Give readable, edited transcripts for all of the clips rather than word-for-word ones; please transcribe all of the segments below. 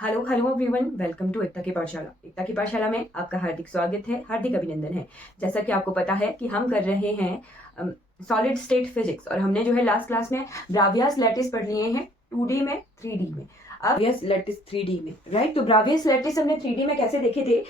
Hello hello everyone, welcome to Ekta की पाठशाला। एकता की पाठशाला में आपका हार्दिक स्वागत है, हार्दिक अभिनंदन है। जैसा कि आपको पता है कि हम कर रहे हैं सॉलिड स्टेट फिजिक्स, और हमने जो है लास्ट क्लास में ब्रावियस लैटिस पढ़ लिए हैं 2D में 3D में। अब ब्रावियस लैटिस 3D में, राइट। तो ब्रावियस लैटिस हमने 3D में कैसे देखे थे?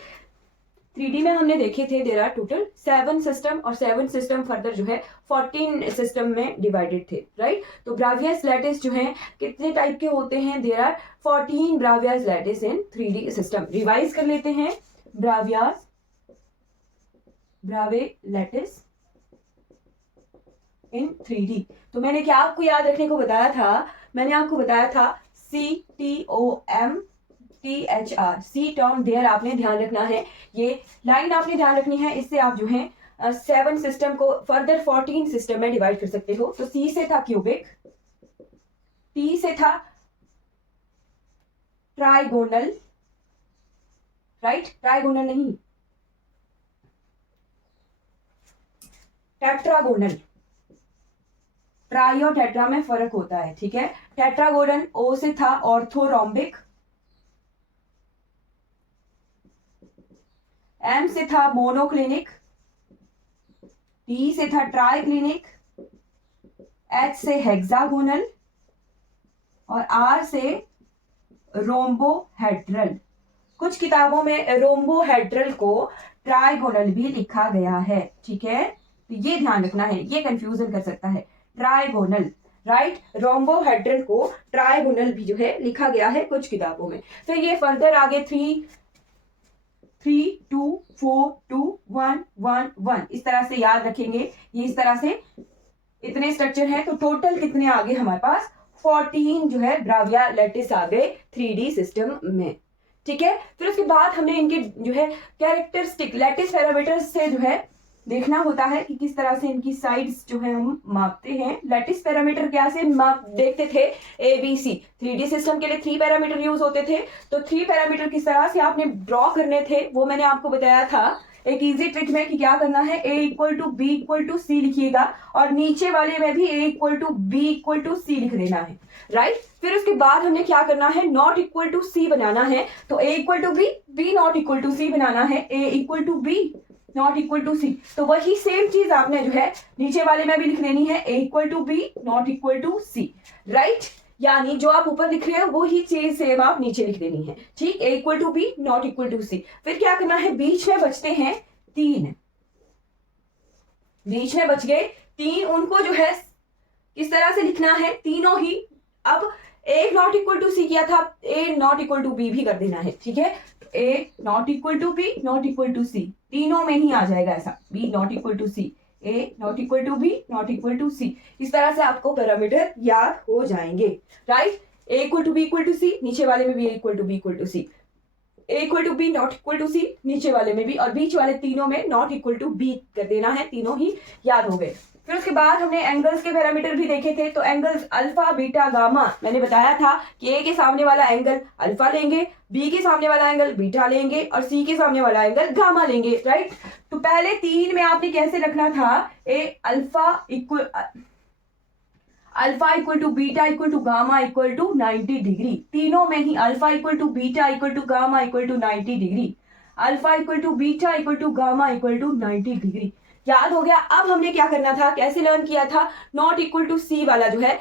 3D में हमने देखे थे देर आर टोटल 7 सिस्टम, और 7 सिस्टम फर्दर जो है 14 सिस्टम में डिवाइडेड थे, राइट। तो ब्रावियस लैटिस जो है कितने टाइप के होते हैं? There are 14 Bravais lattice in 3D system. Revise कर लेते हैं। Bravais lattice in 3D। तो मैंने क्या आपको याद रखने को बताया था? मैंने आपको बताया था CTOM सी टर्म देयर आपने ध्यान रखना है। ये लाइन आपने ध्यान रखनी है, इससे आप जो है 7 सिस्टम को फर्दर 14 सिस्टम में डिवाइड कर सकते हो। तो C से था क्यूबिक, T से था ट्राइगोनल, राइट, ट्राइगोनल नहीं, टेट्रागोनल। ट्राई और टेट्रा में फर्क होता है, ठीक है। टेट्रागोनल। O से था ऑर्थोरोम्बिक, M से था मोनोक्लिनिक, T से था ट्राइक्लिनिक, H से हेक्सागोनल, और R से रोम्बोहेड्रल। कुछ किताबों में रोम्बोहेड्रल को ट्राइगोनल भी लिखा गया है, ठीक है। तो ये ध्यान रखना है, ये कंफ्यूजन कर सकता है। Trigonal, right. रोम्बोहेड्रल को ट्राइगोनल भी जो है लिखा गया है कुछ किताबों में। फिर ये फर्दर आगे 3 2 4 2 1 1 1 इस तरह से याद रखेंगे। ये इस तरह से इतने स्ट्रक्चर हैं। तो टोटल कितने आ गए हमारे पास? 14 जो है ब्राविया लैटिस आ गए 3D सिस्टम में, ठीक है। फिर उसके बाद हमने इनके जो है कैरेक्टरिस्टिक लैटिस पैरामीटर्स से जो है देखना होता है कि किस तरह से इनकी साइड्स जो है हम मापते हैं। लैटिस पैरामीटर क्या से माप देखते थे? ABC। 3D सिस्टम के लिए 3 पैरामीटर यूज होते थे। तो 3 पैरामीटर किस तरह से आपने ड्रॉ करने थे वो मैंने आपको बताया था एक इजी ट्रिक में कि क्या करना है। A = B = C लिखिएगा, और नीचे वाले में भी A = B = C लिख देना है, राइट। फिर उसके बाद हमने क्या करना है? नॉट इक्वल टू C बनाना है। तो A = B, B not equal to C बनाना है। A = B not equal to C। तो वही सेम चीज आपने जो है नीचे वाले में भी लिख देनी है। A = B not equal to C, right. यानी जो आप ऊपर लिख रहे हो वो ही चीज सेम आप नीचे लिख देनी है, ठीक। A = B not equal to C। फिर क्या करना है? बीच में बचते हैं 3, बीच में बच गए 3। उनको जो है किस तरह से लिखना है? तीनों ही। अब A not equal to C किया था, A not equal to B भी कर देना है, ठीक है। A not equal to B not equal to C, तीनों में ही आ जाएगा ऐसा। B not equal to C, A not equal to B not equal to C। इस तरह से आपको पैरामीटर याद हो जाएंगे, राइट। A = B = C, नीचे वाले में भी A = B = C। A = B not equal to C, नीचे वाले में भी, और बीच वाले तीनों में नॉट इक्वल टू B कर देना है। तीनों ही याद हो गए। फिर उसके बाद हमने एंगल्स के पैरामीटर भी देखे थे। तो एंगल्स अल्फा, बीटा, गामा, मैंने बताया था कि A के सामने वाला एंगल अल्फा लेंगे, B के सामने वाला एंगल बीटा लेंगे, और C के सामने वाला एंगल गामा लेंगे, राइट। तो पहले 3 में आपने कैसे रखना था? Alpha equal to beta equal to gamma equal to 90 degree. तीनों में ही alpha equal to beta equal to gamma equal to 90 degree. Alpha equal to beta equal to gamma equal to 90 degree. याद हो गया? अब हमने क्या करना था, कैसे लर्न किया था? नॉट इक्वल टू C वाला जो है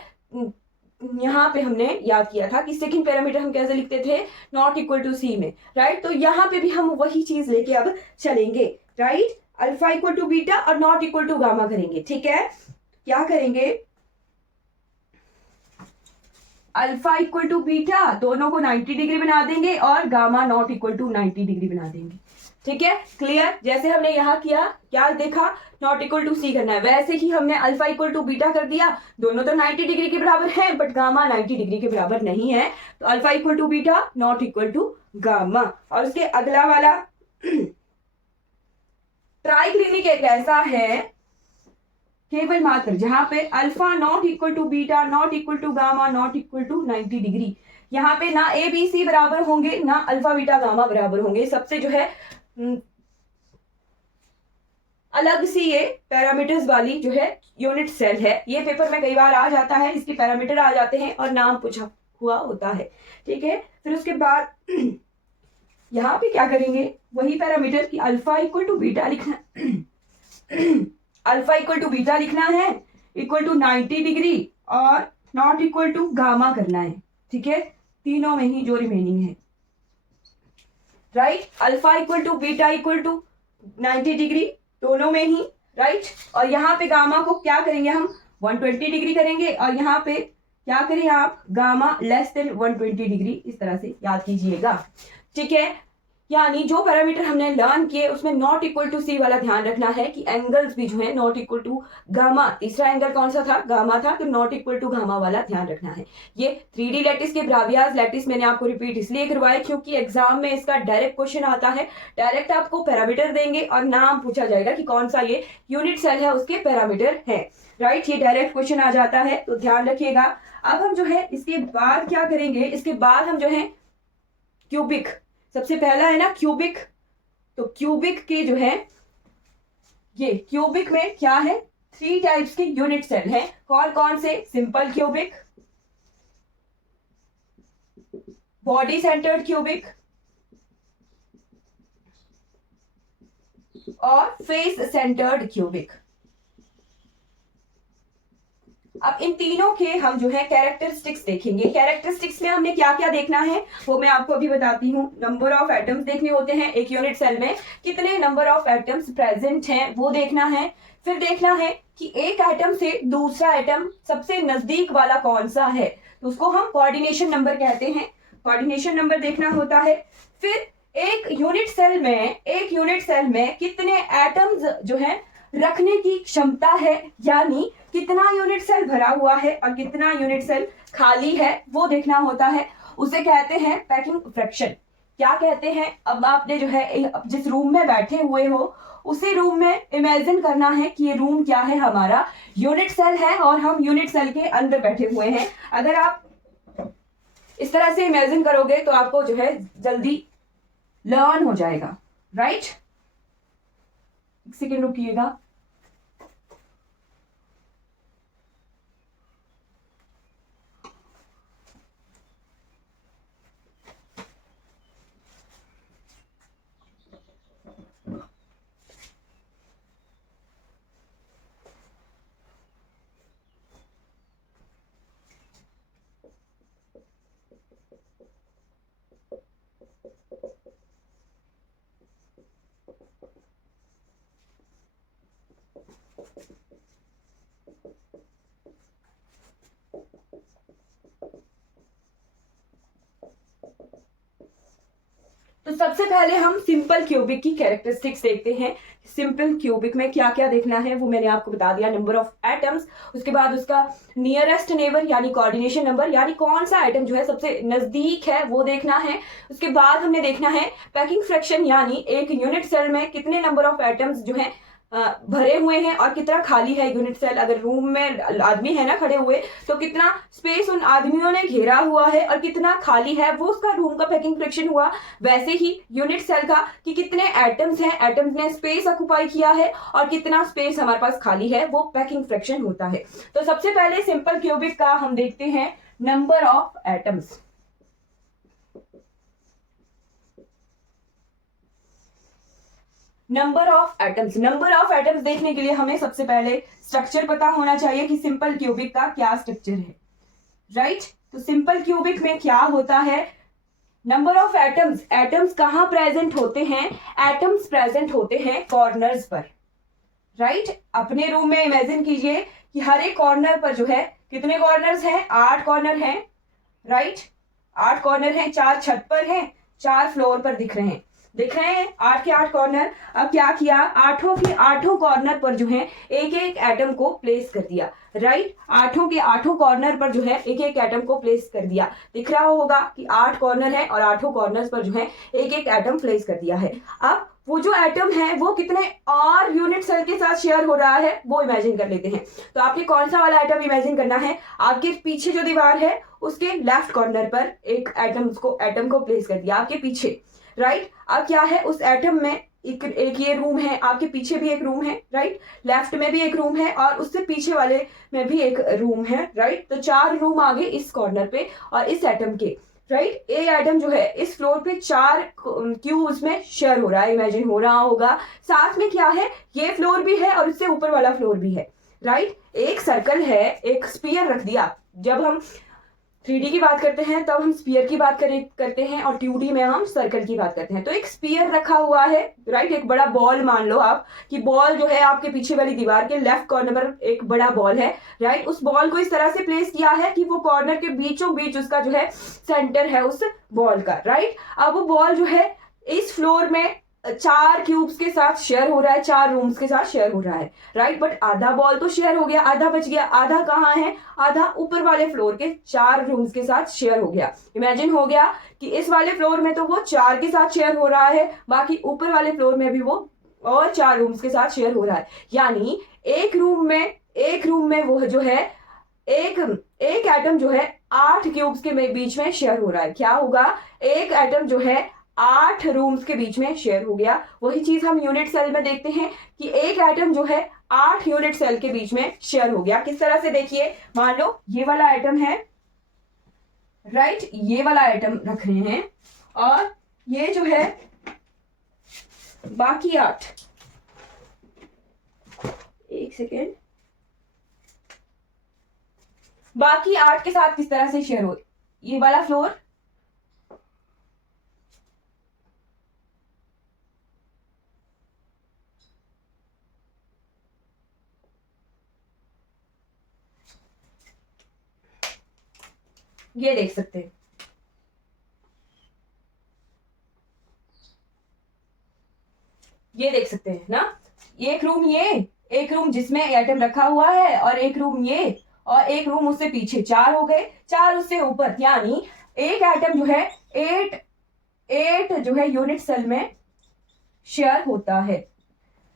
यहाँ पे हमने याद किया था कि सेकंड पैरामीटर हम कैसे लिखते थे? नॉट इक्वल टू C में, राइट। तो यहाँ पे भी हम वही चीज लेके अब चलेंगे, right. Alpha equal to beta और नॉट इक्वल टू गामा करेंगे, ठीक है। क्या करेंगे? अल्फा इक्वल टू बीटा दोनों को 90 डिग्री बना देंगे, और gamma not equal to 90 degree बना देंगे, ठीक है। क्लियर? जैसे हमने यहाँ किया, क्या देखा? नॉट इक्वल टू C करना है, वैसे ही हमने अल्फा इक्वल टू बीटा कर दिया। दोनों तो 90 डिग्री के बराबर है, बट गामा 90 डिग्री के बराबर नहीं है। तो alpha equal to beta not equal to gamma. और उसके अगला वाला ट्राइक्लिनिक एक ऐसा है केवल मात्र जहां पे alpha not equal to beta not equal to gamma not equal to 90 degree. यहाँ पे ना ABC बराबर होंगे, ना अल्फा बीटा गामा बराबर होंगे। सबसे जो है अलग सी ये पैरामीटर्स वाली जो है यूनिट सेल है। ये पेपर में कई बार आ जाता है, इसके पैरामीटर आ जाते हैं और नाम पूछा हुआ होता है, ठीक है। फिर उसके बाद यहाँ पे क्या करेंगे, वही पैरामीटर कि अल्फा इक्वल टू बीटा लिखना अल्फा इक्वल टू बीटा लिखना है, इक्वल टू 90 डिग्री और नॉट इक्वल टू गामा करना है, ठीक है, तीनों में ही जो रिमेनिंग है, right. Alpha equal to beta equal to 90 degree दोनों में ही, राइट। और यहाँ पे गामा को क्या करेंगे हम 120 डिग्री करेंगे, और यहाँ पे क्या करें आप, गामा लेस देन 120 डिग्री, इस तरह से याद कीजिएगा, ठीक है। यानी जो पैरामीटर हमने लर्न किए उसमें नॉट इक्वल टू सी वाला ध्यान रखना है कि एंगल्स भी जो है नॉट इक्वल टू गामा, तीसरा एंगल कौन सा था, गामा था, तो नॉट इक्वल टू गामा वाला ध्यान रखना है। ये 3D लैटिस के ब्रावियाज लैटिस मैंने आपको रिपीट इसलिए करवाया क्योंकि एग्जाम में इसका डायरेक्ट क्वेश्चन आता है, डायरेक्ट आपको पैरामीटर देंगे और नाम पूछा जाएगा कि कौन सा ये यूनिट सेल है, उसके पैरामीटर है, राइट। ये डायरेक्ट क्वेश्चन आ जाता है, तो ध्यान रखिएगा। अब हम जो है इसके बाद क्या करेंगे, इसके बाद हम जो है क्यूबिक, सबसे पहला है ना क्यूबिक, तो क्यूबिक के जो है ये क्यूबिक में क्या है, 3 टाइप्स के यूनिट सेल हैं, कौन कौन से, simple cubic, body centred cubic और फेस सेंटर्ड क्यूबिक। अब इन तीनों के हम जो है कैरेक्टरिस्टिक्स देखेंगे। कैरेक्टरिस्टिक्स में हमने क्या क्या देखना है वो मैं आपको अभी बताती हूँ। नंबर ऑफ एटम्स देखने होते हैं, एक यूनिट सेल में कितने नंबर ऑफ एटम्स प्रेजेंट हैं वो देखना है। फिर देखना है कि एक एटम से दूसरा एटम सबसे नजदीक वाला कौन सा है, तो उसको हम कोऑर्डिनेशन नंबर कहते हैं, कोऑर्डिनेशन नंबर देखना होता है। फिर एक यूनिट सेल में कितने एटम्स जो है रखने की क्षमता है, यानी कितना यूनिट सेल भरा हुआ है और कितना यूनिट सेल खाली है वो देखना होता है। उसे कहते हैं पैकिंग फ्रैक्शन। क्या कहते हैं, अब आपने जो है जिस रूम में बैठे हुए हो उसी रूम में इमेजिन करना है कि ये रूम क्या है, हमारा यूनिट सेल है और हम यूनिट सेल के अंदर बैठे हुए हैं। अगर आप इस तरह से इमेजिन करोगे तो आपको जो है जल्दी लर्न हो जाएगा, राइट। एक सेकेंड रुकिएगा। तो सबसे पहले हम सिंपल क्यूबिक की कैरेक्टरिस्टिक्स देखते हैं। सिंपल क्यूबिक में क्या क्या देखना है वो मैंने आपको बता दिया, नंबर ऑफ एटम्स, उसके बाद उसका नियरेस्ट नेबर यानी कोऑर्डिनेशन नंबर, यानी कौन सा एटम जो है सबसे नजदीक है वो देखना है। उसके बाद हमने देखना है पैकिंग फ्रैक्शन, यानी एक यूनिट सेल में कितने नंबर ऑफ एटम्स जो है भरे हुए हैं और कितना खाली है यूनिट सेल। अगर रूम में आदमी है ना खड़े हुए तो कितना स्पेस उन आदमियों ने घेरा हुआ है और कितना खाली है, वो उसका रूम का पैकिंग फ्रैक्शन हुआ। वैसे ही यूनिट सेल का कि कितने एटम्स हैं, एटम्स ने स्पेस ऑक्युपाई किया है और कितना स्पेस हमारे पास खाली है, वो पैकिंग फ्रैक्शन होता है। तो सबसे पहले सिंपल क्यूबिक का हम देखते हैं number of atoms. Number of atoms देखने के लिए हमें सबसे पहले स्ट्रक्चर पता होना चाहिए कि सिंपल क्यूबिक का क्या स्ट्रक्चर है, राइट। तो सिंपल क्यूबिक में क्या होता है, नंबर ऑफ एटम्स कहां प्रेजेंट होते हैं, एटम्स प्रेजेंट होते हैं कॉर्नर्स पर, राइट। अपने रूम में इमेजिन कीजिए कि हर एक कॉर्नर पर जो है कितने कॉर्नर्स हैं, 8 कॉर्नर हैं, राइट। 8 कॉर्नर हैं, 4 छत पर हैं, 4 फ्लोर पर दिख रहे हैं 8 के 8 कॉर्नर। अब क्या किया, 8 के 8 कॉर्नर पर जो है एक एक एटम को प्लेस कर दिया, राइट। 8 के 8 कॉर्नर पर जो है एक एक एटम को प्लेस कर दिया। दिख रहा होगा कि 8 कॉर्नर है और 8 कॉर्नर्स पर जो है एक एक एटम प्लेस कर दिया है। अब वो जो एटम है वो कितने और यूनिट सेल के साथ शेयर हो रहा है वो इमेजिन कर लेते हैं। तो आपके कौन सा वाला एटम इमेजिन करना है, आपके पीछे जो दीवार है उसके लेफ्ट कॉर्नर पर एक एटम को प्लेस कर दिया आपके पीछे, राइट। अब क्या है, उस एटम में एक ये रूम है, आपके पीछे भी एक रूम है, राइट, लेफ्ट में भी एक रूम है और उससे पीछे वाले में भी एक रूम है, राइट। तो 4 रूम आ गए इस कॉर्नर पे और इस एटम के, राइट। ए एटम जो है इस फ्लोर पे 4 क्यूब्स में शेयर हो रहा है, इमेजिन हो रहा होगा। साथ में क्या है, ये फ्लोर भी है और इससे ऊपर वाला फ्लोर भी है, राइट। एक सर्कल है, एक स्फीयर रख दिया। जब हम 3D की बात करते हैं तब हम स्फीयर की बात करते हैं और 2D में हम सर्कल की बात करते हैं। तो एक स्फीयर रखा हुआ है, राइट, एक बड़ा बॉल मान लो आप कि बॉल जो है आपके पीछे वाली दीवार के लेफ्ट कॉर्नर पर एक बड़ा बॉल है, राइट। उस बॉल को इस तरह से प्लेस किया है कि वो कॉर्नर के बीचों बीच उसका जो है सेंटर है उस बॉल का, राइट। अब वो बॉल जो है इस फ्लोर में 4 क्यूब्स के साथ शेयर हो रहा है, 4 रूम्स के साथ शेयर हो रहा है, राइट। बट आधा बॉल तो शेयर हो गया, आधा बच गया। आधा कहाँ है, आधा ऊपर वाले फ्लोर के 4 रूम्स के साथ शेयर हो गया। इमेजिन हो गया कि इस वाले फ्लोर में तो वो 4 के साथ शेयर हो रहा है, बाकी ऊपर वाले फ्लोर में भी वो और 4 रूम्स के साथ शेयर हो रहा है। यानी एक रूम में वो जो है एक एटम जो है 8 क्यूब्स के बीच में शेयर हो रहा है। क्या होगा, एक एटम जो है 8 रूम्स के बीच में शेयर हो गया। वही चीज हम यूनिट सेल में देखते हैं कि एक एटम जो है 8 यूनिट सेल के बीच में शेयर हो गया। किस तरह से, देखिए, मान लो ये वाला एटम है, राइट, ये वाला एटम रख रहे हैं और ये जो है बाकी 8, एक सेकेंड, बाकी 8 के साथ किस तरह से शेयर हो, ये वाला फ्लोर, ये देख सकते हैं, ये देख सकते हैं ना, एक रूम ये, एक रूम जिसमें एटम रखा हुआ है और एक रूम ये और एक रूम उससे पीछे, 4 हो गए, 4 उससे ऊपर। यानी एक एटम जो है 8 जो है यूनिट सेल में शेयर होता है,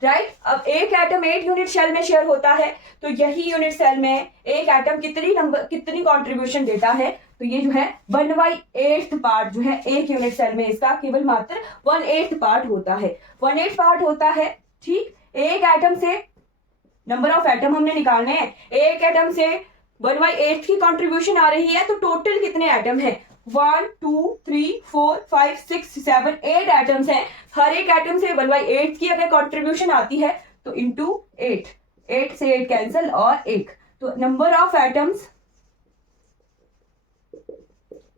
राइट। अब एक एटम 8 यूनिट सेल में शेयर होता है तो यही यूनिट सेल में एक एटम कितनी कंट्रीब्यूशन देता है, तो ये जो है 1/8 पार्ट जो है एक यूनिट सेल में इसका केवल मात्र 1/8 पार्ट होता है, 1/8 पार्ट होता है, ठीक। एक एटम से नंबर ऑफ एटम हमने निकालने हैं, एक एटम से 1/8 की कंट्रीब्यूशन आ रही है तो टोटल कितने एटम है, 1 2 3 4 5 6 7 8 एटम्स हैं। हर एक एटम से 1/8 की अगर कंट्रीब्यूशन आती है तो इंटू 8 से 8 कैंसिल और 1, तो number of atoms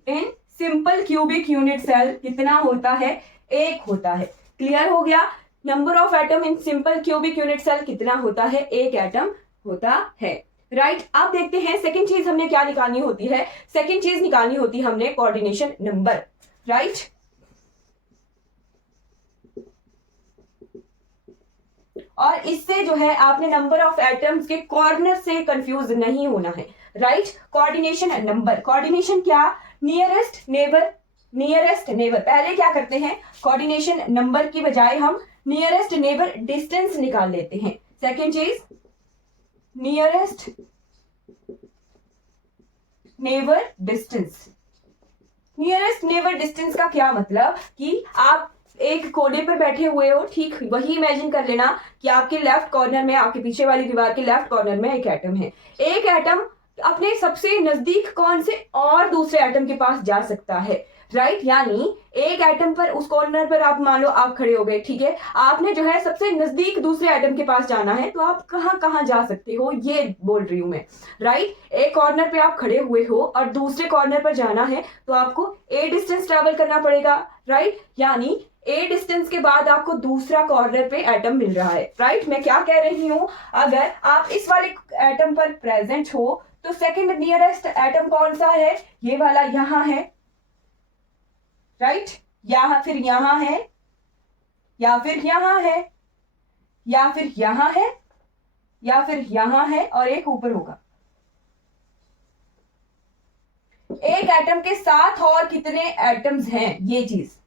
in simple cubic unit cell कितना होता है, 1 होता है। क्लियर हो गया, number of atom in simple cubic unit cell कितना होता है, 1 एटम होता है, राइट। अब देखते हैं सेकंड चीज हमने क्या निकालनी होती है, सेकंड चीज निकालनी होती है हमने कोऑर्डिनेशन नंबर, राइट। और इससे जो है आपने नंबर ऑफ एटम्स के कॉर्नर से कंफ्यूज नहीं होना है, राइट। कोऑर्डिनेशन नंबर, कोऑर्डिनेशन क्या, नियरेस्ट नेबर, नियरेस्ट नेबर। पहले क्या करते हैं, कोऑर्डिनेशन नंबर की बजाय हम नियरेस्ट नेबर डिस्टेंस निकाल लेते हैं। सेकंड चीज, nearest neighbour distance. Nearest neighbour distance का क्या मतलब कि आप एक कोने पर बैठे हुए हो, ठीक, वही इमेजिन कर लेना कि आपके लेफ्ट कॉर्नर में, आपके पीछे वाली दीवार के लेफ्ट कॉर्नर में एक एटम है। एक एटम अपने सबसे नजदीक कौन से और दूसरे एटम के पास जा सकता है, राइट। यानी एक एटम पर, उस कॉर्नर पर आप मान लो आप खड़े हो गए, ठीक है, आपने जो है सबसे नजदीक दूसरे एटम के पास जाना है तो आप कहां कहां जा सकते हो, ये बोल रही हूं मैं, राइट। एक कॉर्नर पे आप खड़े हुए हो और दूसरे कॉर्नर पर जाना है तो आपको ए डिस्टेंस ट्रेवल करना पड़ेगा, राइट। यानी ए डिस्टेंस के बाद आपको दूसरा कॉर्नर पे एटम मिल रहा है, राइट। मैं क्या कह रही हूं, अगर आप इस वाले एटम पर प्रेजेंट हो तो सेकंड नियरेस्ट एटम कौन सा है, ये वाला यहां है, राइट। यहां फिर यहां है, या फिर यहां है, या फिर यहां है, या फिर यहां है और एक ऊपर होगा। एक एटम के साथ और कितने एटम्स हैं, ये चीज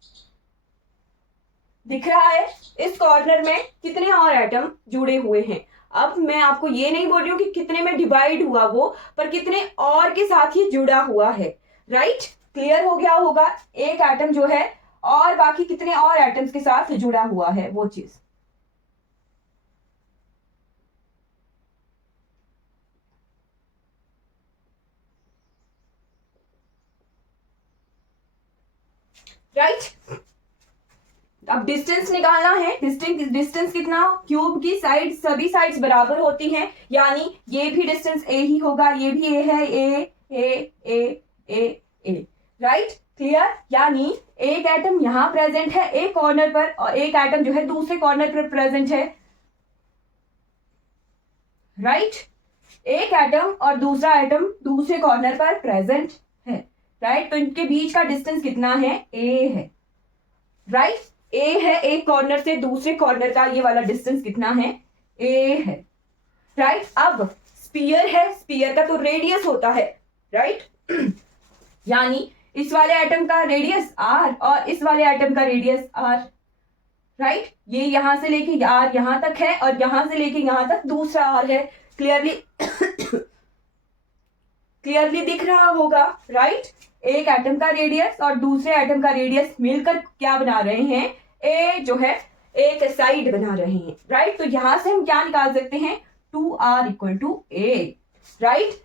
दिख रहा है, इस कॉर्नर में कितने और एटम जुड़े हुए हैं। अब मैं आपको ये नहीं बोल रही हूं कि कितने में डिवाइड हुआ वो, पर कितने और के साथ ही जुड़ा हुआ है, राइट। क्लियर हो गया होगा, एक एटम जो है और बाकी कितने और एटम्स के साथ जुड़ा हुआ है वो चीज। राइट। अब डिस्टेंस निकालना है। डिस्टेंस कितना, क्यूब की साइड सभी साइड्स बराबर होती हैं, यानी ये भी डिस्टेंस ए ही होगा, ये भी ए है, ए ए ए ए ए। Right, clear. यानी एक एटम यहां प्रेजेंट है एक कॉर्नर पर और एक एटम जो है दूसरे कॉर्नर पर प्रेजेंट है। राइट, एक एटम और दूसरा एटम दूसरे कॉर्नर पर प्रेजेंट है। राइट, तो इनके बीच का डिस्टेंस कितना है, ए है। राइट, ए है एक कॉर्नर से दूसरे कॉर्नर का, ये वाला डिस्टेंस कितना है, ए है। राइट, अब स्पीयर है, स्पीयर का तो रेडियस होता है। राइट यानी इस वाले एटम का रेडियस आर और इस वाले एटम का रेडियस आर। राइट, ये यहां से लेके आर यहां तक है और यहां से लेके यहां तक दूसरा आर है। क्लियरली क्लियरली दिख रहा होगा। राइट, एक एटम का रेडियस और दूसरे एटम का रेडियस मिलकर क्या बना रहे हैं, ए जो है एक साइड बना रहे हैं। राइट, तो यहां से हम क्या निकाल सकते हैं, 2r equal to A. Right,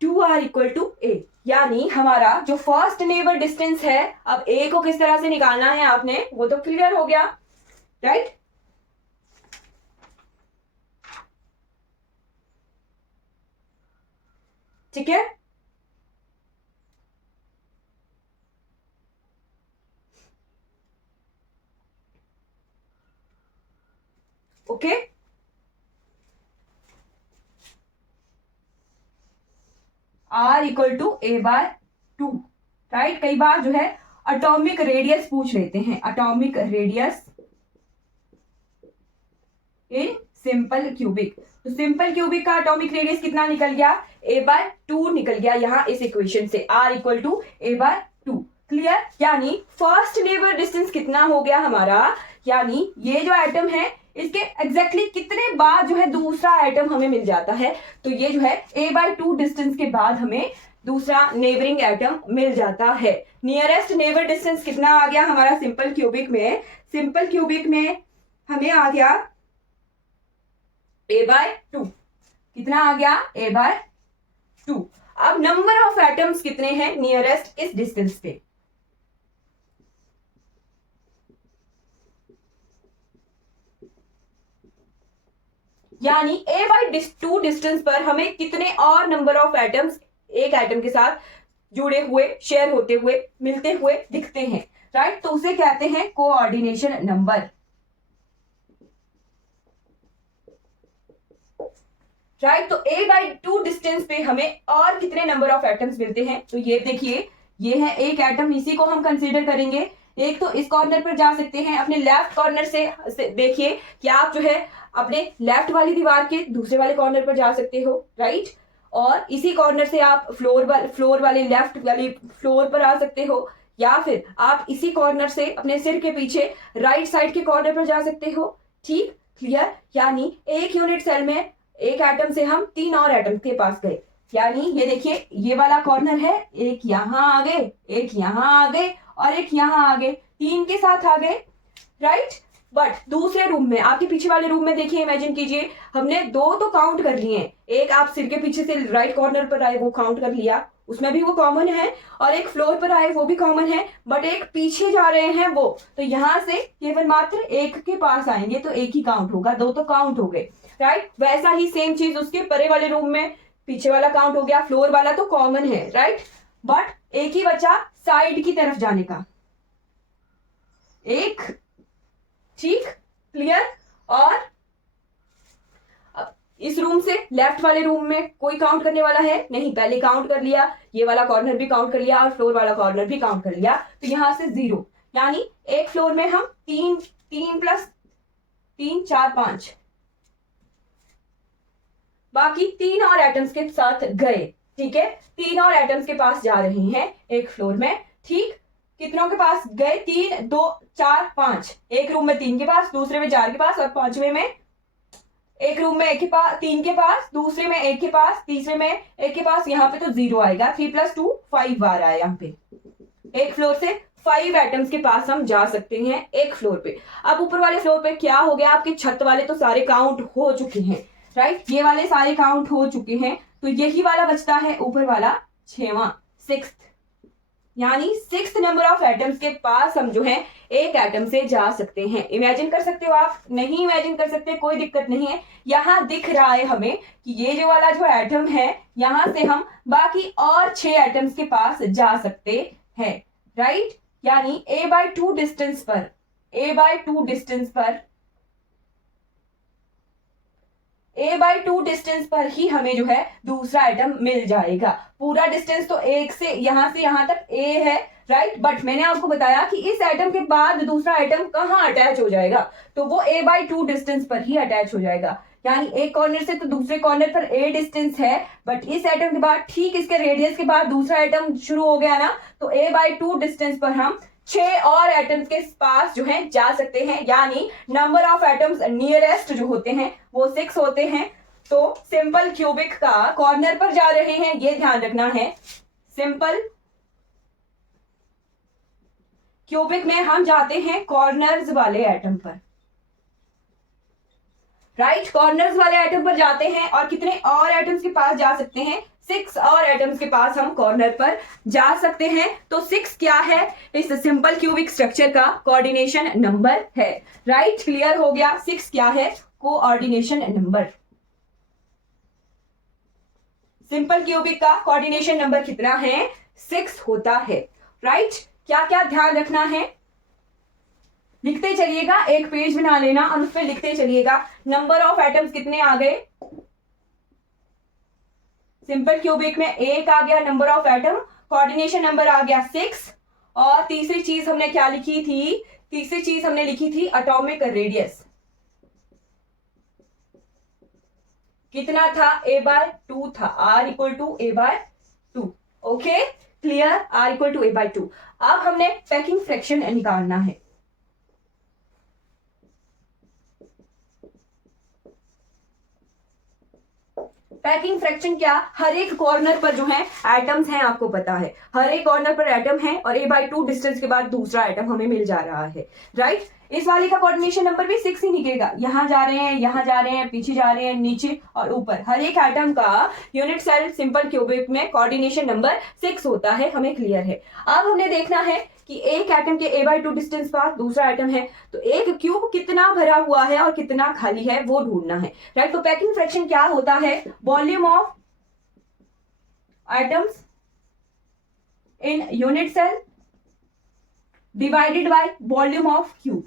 2r equal to A, यानी हमारा जो फर्स्ट नेबर डिस्टेंस है, अब ए को किस तरह से निकालना है आपने, वो तो क्लियर हो गया। राइट, ठीक है। Okay, R equal to A by 2। Right, कई बार जो है एटॉमिक रेडियस पूछ लेते हैं, atomic radius in simple cubic. तो सिंपल क्यूबिक का एटॉमिक रेडियस कितना निकल गया, ए बाय 2 निकल गया यहां इस इक्वेशन से, R equal to A by 2। Clear, यानी फर्स्ट नेबर डिस्टेंस कितना हो गया हमारा, यानी ये जो एटम है इसके एग्जैक्टली कितने बाद जो है दूसरा एटम हमें मिल जाता है। तो ये जो है ए बाय 2 डिस्टेंस के बाद हमें दूसरा नेबरिंग एटम मिल जाता है। नियरेस्ट नेबर डिस्टेंस कितना आ गया हमारा सिंपल क्यूबिक में, सिंपल क्यूबिक में हमें आ गया ए बाय 2। कितना आ गया, ए बाय 2। अब नंबर ऑफ एटम्स कितने हैं नियरेस्ट इस डिस्टेंस पे, यानी ए बाय 2 डिस्टेंस पर हमें कितने और नंबर ऑफ एटम्स एक एटम के साथ जुड़े हुए, शेयर होते हुए, मिलते हुए दिखते हैं। राइट, तो उसे कहते हैं कोऑर्डिनेशन नंबर। राइट, तो ए बाय 2 डिस्टेंस पे हमें और कितने नंबर ऑफ एटम्स मिलते हैं, तो ये देखिए ये है एक एटम, इसी को हम कंसीडर करेंगे। एक तो इस कॉर्नर पर जा सकते हैं, अपने लेफ्ट कॉर्नर से देखिए कि आप जो है अपने लेफ्ट वाली दीवार के दूसरे वाले कॉर्नर पर जा सकते हो। राइट, और इसी कॉर्नर से आप फ्लोर वाले लेफ्ट वाली फ्लोर पर आ सकते हो, या फिर आप इसी कॉर्नर से अपने सिर के पीछे राइट साइड के कॉर्नर पर जा सकते हो। ठीक, क्लियर। यानी एक यूनिट सेल में एक एटम से हम 3 और एटम के पास गए, यानी ये देखिए ये वाला कॉर्नर है, एक यहां आ गए, एक यहां आ गए और एक यहां आ गए, 3 के साथ आ गए। राइट, बट दूसरे रूम में, आपके पीछे वाले रूम में देखिए, इमेजिन कीजिए हमने 2 तो काउंट कर लिए, एक आप सिर के पीछे से राइट कॉर्नर पर आए वो काउंट कर लिया, उसमें भी वो कॉमन है, और एक फ्लोर पर आए वो भी कॉमन है, बट एक पीछे जा रहे हैं वो, तो यहां से केवल मात्र एक के पास आएंगे तो एक ही काउंट होगा, 2 तो काउंट हो गए। राइट, वैसा ही सेम चीज उसके परे वाले रूम में, पीछे वाला काउंट हो गया, फ्लोर वाला तो कॉमन है। राइट, बट एक ही बचा साइड की तरफ जाने का, एक। ठीक, क्लियर। और अब इस रूम से लेफ्ट वाले रूम में कोई काउंट करने वाला है नहीं, पहले काउंट कर लिया, ये वाला कॉर्नर भी काउंट कर लिया और फ्लोर वाला कॉर्नर भी काउंट कर लिया, तो यहां से 0, यानी एक फ्लोर में हम 3 प्लस 3 4 5, बाकी 3 और एटम्स के साथ गए। ठीक है, 3 और एटम्स के पास जा रहे हैं एक फ्लोर में। ठीक, कितनों के पास गए, 3 2 4 5, एक रूम में 3 के पास, दूसरे में 4 के पास, और पांचवें में एक रूम में 1 के पास, 3 के पास, दूसरे में 1 के पास, तीसरे में 1 के पास, यहाँ पे तो 0 आएगा। 3 + 2 5 बार आया यहाँ पे, एक फ्लोर से 5 एटम्स के पास हम जा सकते हैं एक फ्लोर पे। अब ऊपर वाले फ्लोर पे क्या हो गया, आपके छत वाले तो सारे काउंट हो चुके हैं, राइट, ये वाले सारे काउंट हो चुके हैं, तो यही वाला बचता है ऊपर वाला 6वां, 6th, यानी 6th नंबर ऑफ एटम्स के पास हम जो है एक एटम से जा सकते हैं। इमेजिन कर सकते हो आप, नहीं इमेजिन कर सकते कोई दिक्कत नहीं है। यहां दिख रहा है हमें कि ये जो वाला जो एटम है, यहां से हम बाकी और 6 एटम्स के पास जा सकते हैं, राइट, यानी a/2 डिस्टेंस पर, a/2 डिस्टेंस पर, a/2 डिस्टेंस पर ही हमें जो है दूसरा आइटम मिल जाएगा। पूरा डिस्टेंस तो एक से यहां तक a है, राइट, बट मैंने आपको बताया कि इस आइटम के बाद दूसरा आइटम कहां अटैच हो जाएगा, तो वो a/2 डिस्टेंस पर ही अटैच हो जाएगा। यानी एक कॉर्नर से तो दूसरे कॉर्नर पर a डिस्टेंस है, बट इस आइटम के बाद ठीक इसके रेडियस के बाद दूसरा आइटम शुरू हो गया ना, तो a/2 डिस्टेंस पर हम 6 और एटम्स के पास जो है जा सकते हैं, यानी नंबर ऑफ एटम्स नियरेस्ट जो होते हैं वो 6 होते हैं। तो सिंपल क्यूबिक का कॉर्नर पर जा रहे हैं, ये ध्यान रखना है। सिंपल क्यूबिक में हम जाते हैं कॉर्नर्स वाले एटम पर, राइट, कॉर्नर्स वाले एटम पर जाते हैं और कितने और एटम्स के पास जा सकते हैं, 6 और एटम्स के पास हम कॉर्नर पर जा सकते हैं। तो 6 क्या है, इस सिंपल क्यूबिक स्ट्रक्चर का कोऑर्डिनेशन नंबर है, राइट, क्लियर हो गया। 6 क्या है, कोऑर्डिनेशन नंबर। सिंपल क्यूबिक का कोऑर्डिनेशन नंबर कितना है, 6 होता है, राइट। क्या क्या ध्यान रखना है, लिखते चलिएगा, एक पेज बना लेना और उस पर लिखते चलिएगा। नंबर ऑफ एटम्स कितने आ गए, सिंपल क्यूबिक में 1 आ गया number of atom, coordination number आ गया 6, और तीसरी चीज हमने क्या लिखी थी, तीसरी चीज हमने लिखी थी एटॉमिक रेडियस, कितना था, a/2 था, r=a/2, ओके, क्लियर, r=a/2। अब हमने पैकिंग फ्रैक्शन निकालना है। पैकिंग फ्रैक्शन क्या, हर एक कॉर्नर पर जो है एटम्स हैं, आपको पता है हर एक कॉर्नर पर एटम है और a/2 डिस्टेंस के बाद दूसरा एटम हमें मिल जा रहा है, राइट। इस वाले का कोऑर्डिनेशन नंबर भी 6 ही निकलेगा, यहां जा रहे हैं, यहां जा रहे हैं, पीछे जा रहे हैं, नीचे और ऊपर, हर एक एटम का यूनिट सेल सिंपल क्यूबिक में कोऑर्डिनेशन नंबर 6 होता है, हमें क्लियर है। अब हमने देखना है कि एक एटम के a/2 डिस्टेंस पर दूसरा एटम है, तो एक क्यूब कितना भरा हुआ है और कितना खाली है वो ढूंढना है, राइट। तो पैकिंग फ्रैक्शन क्या होता है, volume of atoms in unit cell divided by volume of cube,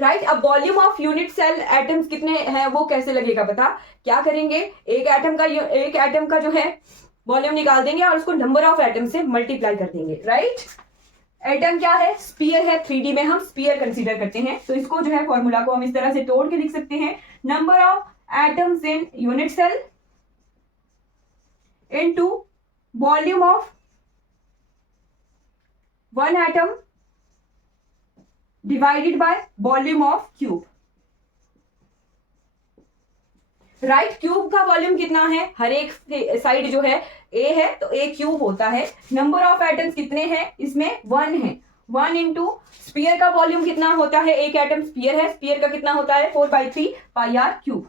right. अब volume of unit cell atoms कितने हैं वो कैसे लगेगा पता, क्या करेंगे, एक एटम का जो है वॉल्यूम निकाल देंगे और उसको नंबर ऑफ एटम से मल्टीप्लाई कर देंगे, राइट। एटम क्या है, स्पीयर है, 3D में हम स्पीयर कंसीडर करते हैं, तो इसको जो है फॉर्मूला को हम इस तरह से तोड़ के लिख सकते हैं, number of atoms in unit cell into volume of one atom divided by volume of cube, right. Cube का वॉल्यूम कितना है, हर एक साइड जो है a है तो a क्यूब होता है। नंबर ऑफ एटम्स कितने हैं, इसमें 1 है, 1 इंटू स्पीयर का वॉल्यूम कितना होता है, एक एटम स्पीयर है, स्पीयर का कितना होता है 4/3 pi r cube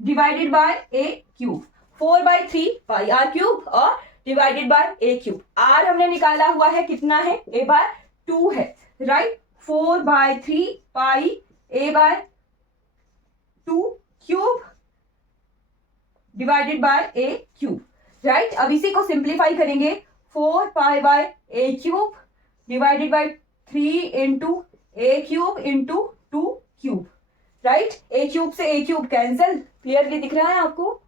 divided by a cube, 4/3 pi r cube और divided by a cube. r हमने निकाला हुआ है कितना है, a/2 है, right, 4/3 pi a/2 cube divided by a cube, right. अब इसी को सिंप्लीफाई करेंगे, 4 pi by a cube divided by 3 into a cube into 2 cube, right. a cube से a क्यूब कैंसिल, क्लियरली दिख रहा है आपको,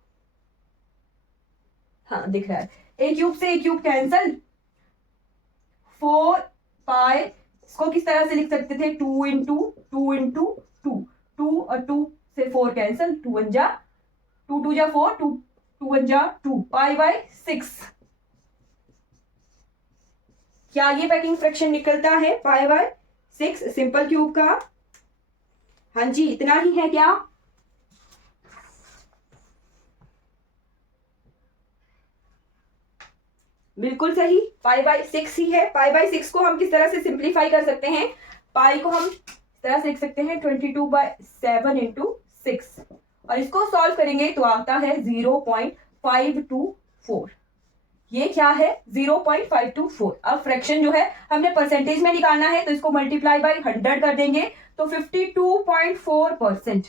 हाँ दिख रहा है, a क्यूब से a क्यूब कैंसिल, 4 पाई, इसको किस तरह से लिख सकते थे, 2 इंटू 2 इंटू 2, 2 और 2 से 4 कैंसिल, 2 1 जा 2 2 जा 4, 2 2 1 जा 2 पाई बाय 6। क्या ये पैकिंग फ्रैक्शन निकलता है, पाई बाय 6 सिंपल क्यूब का, हाँ जी इतना ही है क्या, बिल्कुल सही, पाई बाई 6 ही है। पाई बाई 6 को हम किस तरह से सिंप्लीफाई कर सकते हैं? पाई को हम इस तरह से लिख सकते हैं 22/7 इंटू 6, और इसको सॉल्व करेंगे तो आता है 0.524। ये क्या है? 0.524। अब फ्रैक्शन जो है हमने परसेंटेज में निकालना है, तो इसको मल्टीप्लाई बाई 100 कर देंगे तो 52.4%।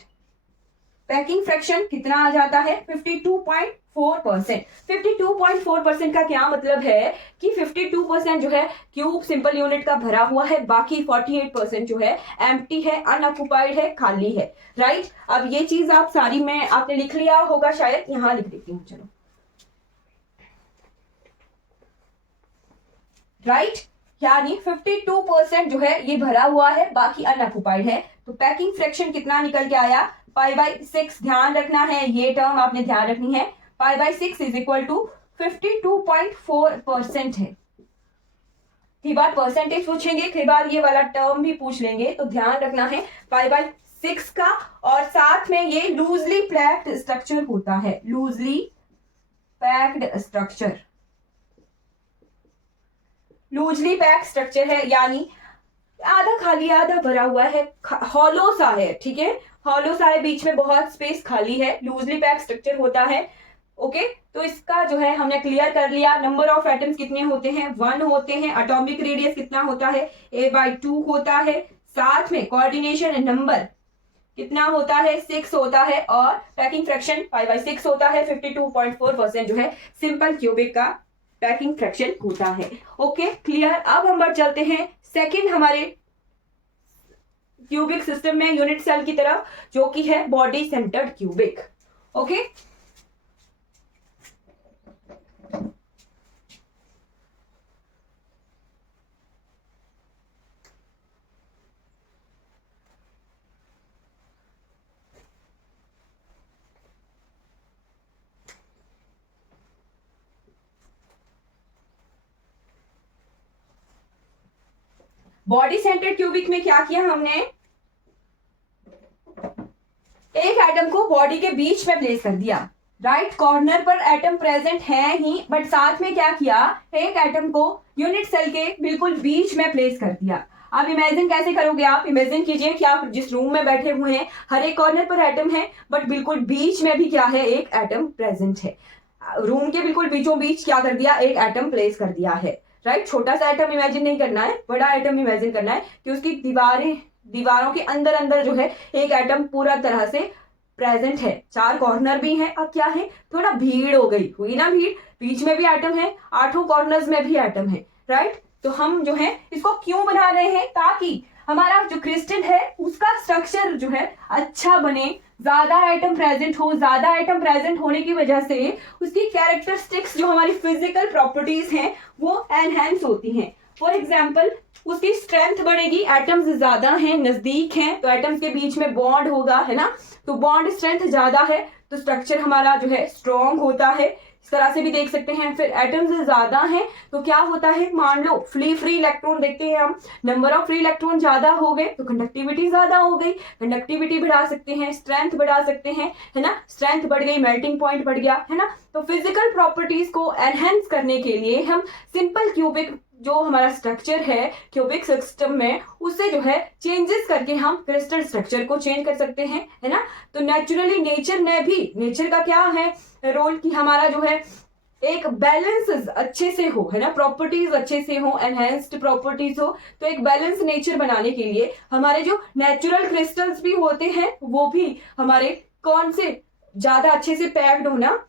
पैकिंग फ्रैक्शन कितना आ जाता है? 52.4%। 52.4% का क्या मतलब है कि 52% जो है क्यूब सिंपल यूनिट का भरा हुआ है, बाकी 48% जो है एम्प्टी है, अनऑक्युपाइड है, खाली है। राइट, अब ये चीज आप सारी में आपने लिख लिया होगा, शायद यहां लिख देती हूँ, चलो। राइट, यानी 52% जो है ये भरा हुआ है, बाकी अनऑक्युपाइड है। तो पैकिंग फ्रैक्शन कितना निकल के आया? पाई बाई 6, ध्यान रखना है, ये टर्म आपने ध्यान रखनी है। Pi by 6 is equal to 52.4% है। कई बार परसेंटेज पूछेंगे, कई बार ये वाला टर्म भी पूछ लेंगे, तो ध्यान रखना है पाई बाई 6 का। और साथ में ये लूजली पैक्ड स्ट्रक्चर होता है, loosely packed structure. Loosely packed structure है, यानी आधा खाली आधा भरा हुआ है, हॉलो सा है। ठीक है, हॉलो सा है, बीच में बहुत स्पेस खाली है, लूजली पैक्ड स्ट्रक्चर होता है। ओके, तो इसका जो है हमने क्लियर कर लिया। नंबर ऑफ एटम्स कितने होते हैं? 1 होते हैं। एटॉमिक रेडियस कितना होता है? a/2 होता है। साथ में कोऑर्डिनेशन नंबर कितना होता है? 6 होता है। और पैकिंग फ्रैक्शन पाई बाई 6 होता है। 52.4% जो है सिंपल क्यूबिक का पैकिंग फ्रैक्शन होता है। Okay, clear. अब हम बढ़ चलते हैं सेकंड हमारे क्यूबिक सिस्टम में यूनिट सेल की तरफ, जो कि है body centred cubic. Okay, body centred cubic में क्या किया हमने? एक एटम को बॉडी के बीच में प्लेस कर दिया। राइट कॉर्नर पर एटम प्रेजेंट है ही, बट साथ में क्या किया? एक एटम को यूनिट सेल के बिल्कुल बीच में प्लेस कर दिया। आप इमेजिन कैसे करोगे? आप इमेजिन कीजिए कि आप जिस रूम में बैठे हुए हैं, हर एक कॉर्नर पर एटम है, बट बिल्कुल बीच में भी क्या है? एक एटम प्रेजेंट है। रूम के बिल्कुल बीचों बीच क्या कर दिया? एक एटम प्लेस कर दिया है। राइट, छोटा सा एटम इमेजिन नहीं करना है, बड़ा एटम इमेजिन करना है कि उसकी दीवारों के अंदर अंदर जो है एक एटम पूरा तरह से प्रेजेंट है। 4 कॉर्नर भी हैं। अब क्या है? थोड़ा भीड़ हो गई, हुई ना भीड़? बीच में भी एटम है, 8 कॉर्नर्स में भी एटम है। राइट, तो हम जो है इसको क्यों बना रहे हैं? ताकि हमारा जो क्रिस्टल है उसका स्ट्रक्चर जो है अच्छा बने, ज्यादा आइटम प्रेजेंट हो। ज्यादा आइटम प्रेजेंट होने की वजह से उसकी कैरेक्टरिस्टिक्स, जो हमारी फिजिकल प्रॉपर्टीज हैं, वो एनहेंस होती हैं। फॉर एग्जाम्पल, उसकी स्ट्रेंथ बढ़ेगी। एटम्स ज्यादा हैं, नजदीक हैं, तो एटम्स के बीच में बॉन्ड होगा, है ना? तो बॉन्ड स्ट्रेंथ ज्यादा है तो स्ट्रक्चर हमारा जो है स्ट्रॉन्ग होता है। इस तरह से भी देख सकते हैं। फिर एटम्स ज्यादा हैं तो क्या होता है? मान लो फ्री इलेक्ट्रॉन देखते हैं हम, नंबर ऑफ फ्री इलेक्ट्रॉन ज्यादा हो गए तो कंडक्टिविटी ज्यादा हो गई। कंडक्टिविटी बढ़ा सकते हैं, स्ट्रेंथ बढ़ा सकते हैं, है ना? स्ट्रेंथ बढ़ गई, मेल्टिंग पॉइंट बढ़ गया, है ना? तो फिजिकल प्रॉपर्टीज को एनहेंस करने के लिए हम सिंपल क्यूबिक जो हमारा स्ट्रक्चर है क्यूबिक सिस्टम में, उससे जो है चेंजेस करके हम क्रिस्टल स्ट्रक्चर को चेंज कर सकते हैं, है ना? तो नेचुरली नेचर में भी, नेचर का क्या है रोल कि हमारा जो है एक बैलेंस अच्छे से हो, है ना? प्रॉपर्टीज अच्छे से हो, एनहेंस्ड प्रॉपर्टीज हो। तो एक बैलेंस नेचर बनाने के लिए हमारे जो नेचुरल क्रिस्टल्स भी होते हैं वो भी हमारे कौन से ज्यादा अच्छे से पैक्ड होना,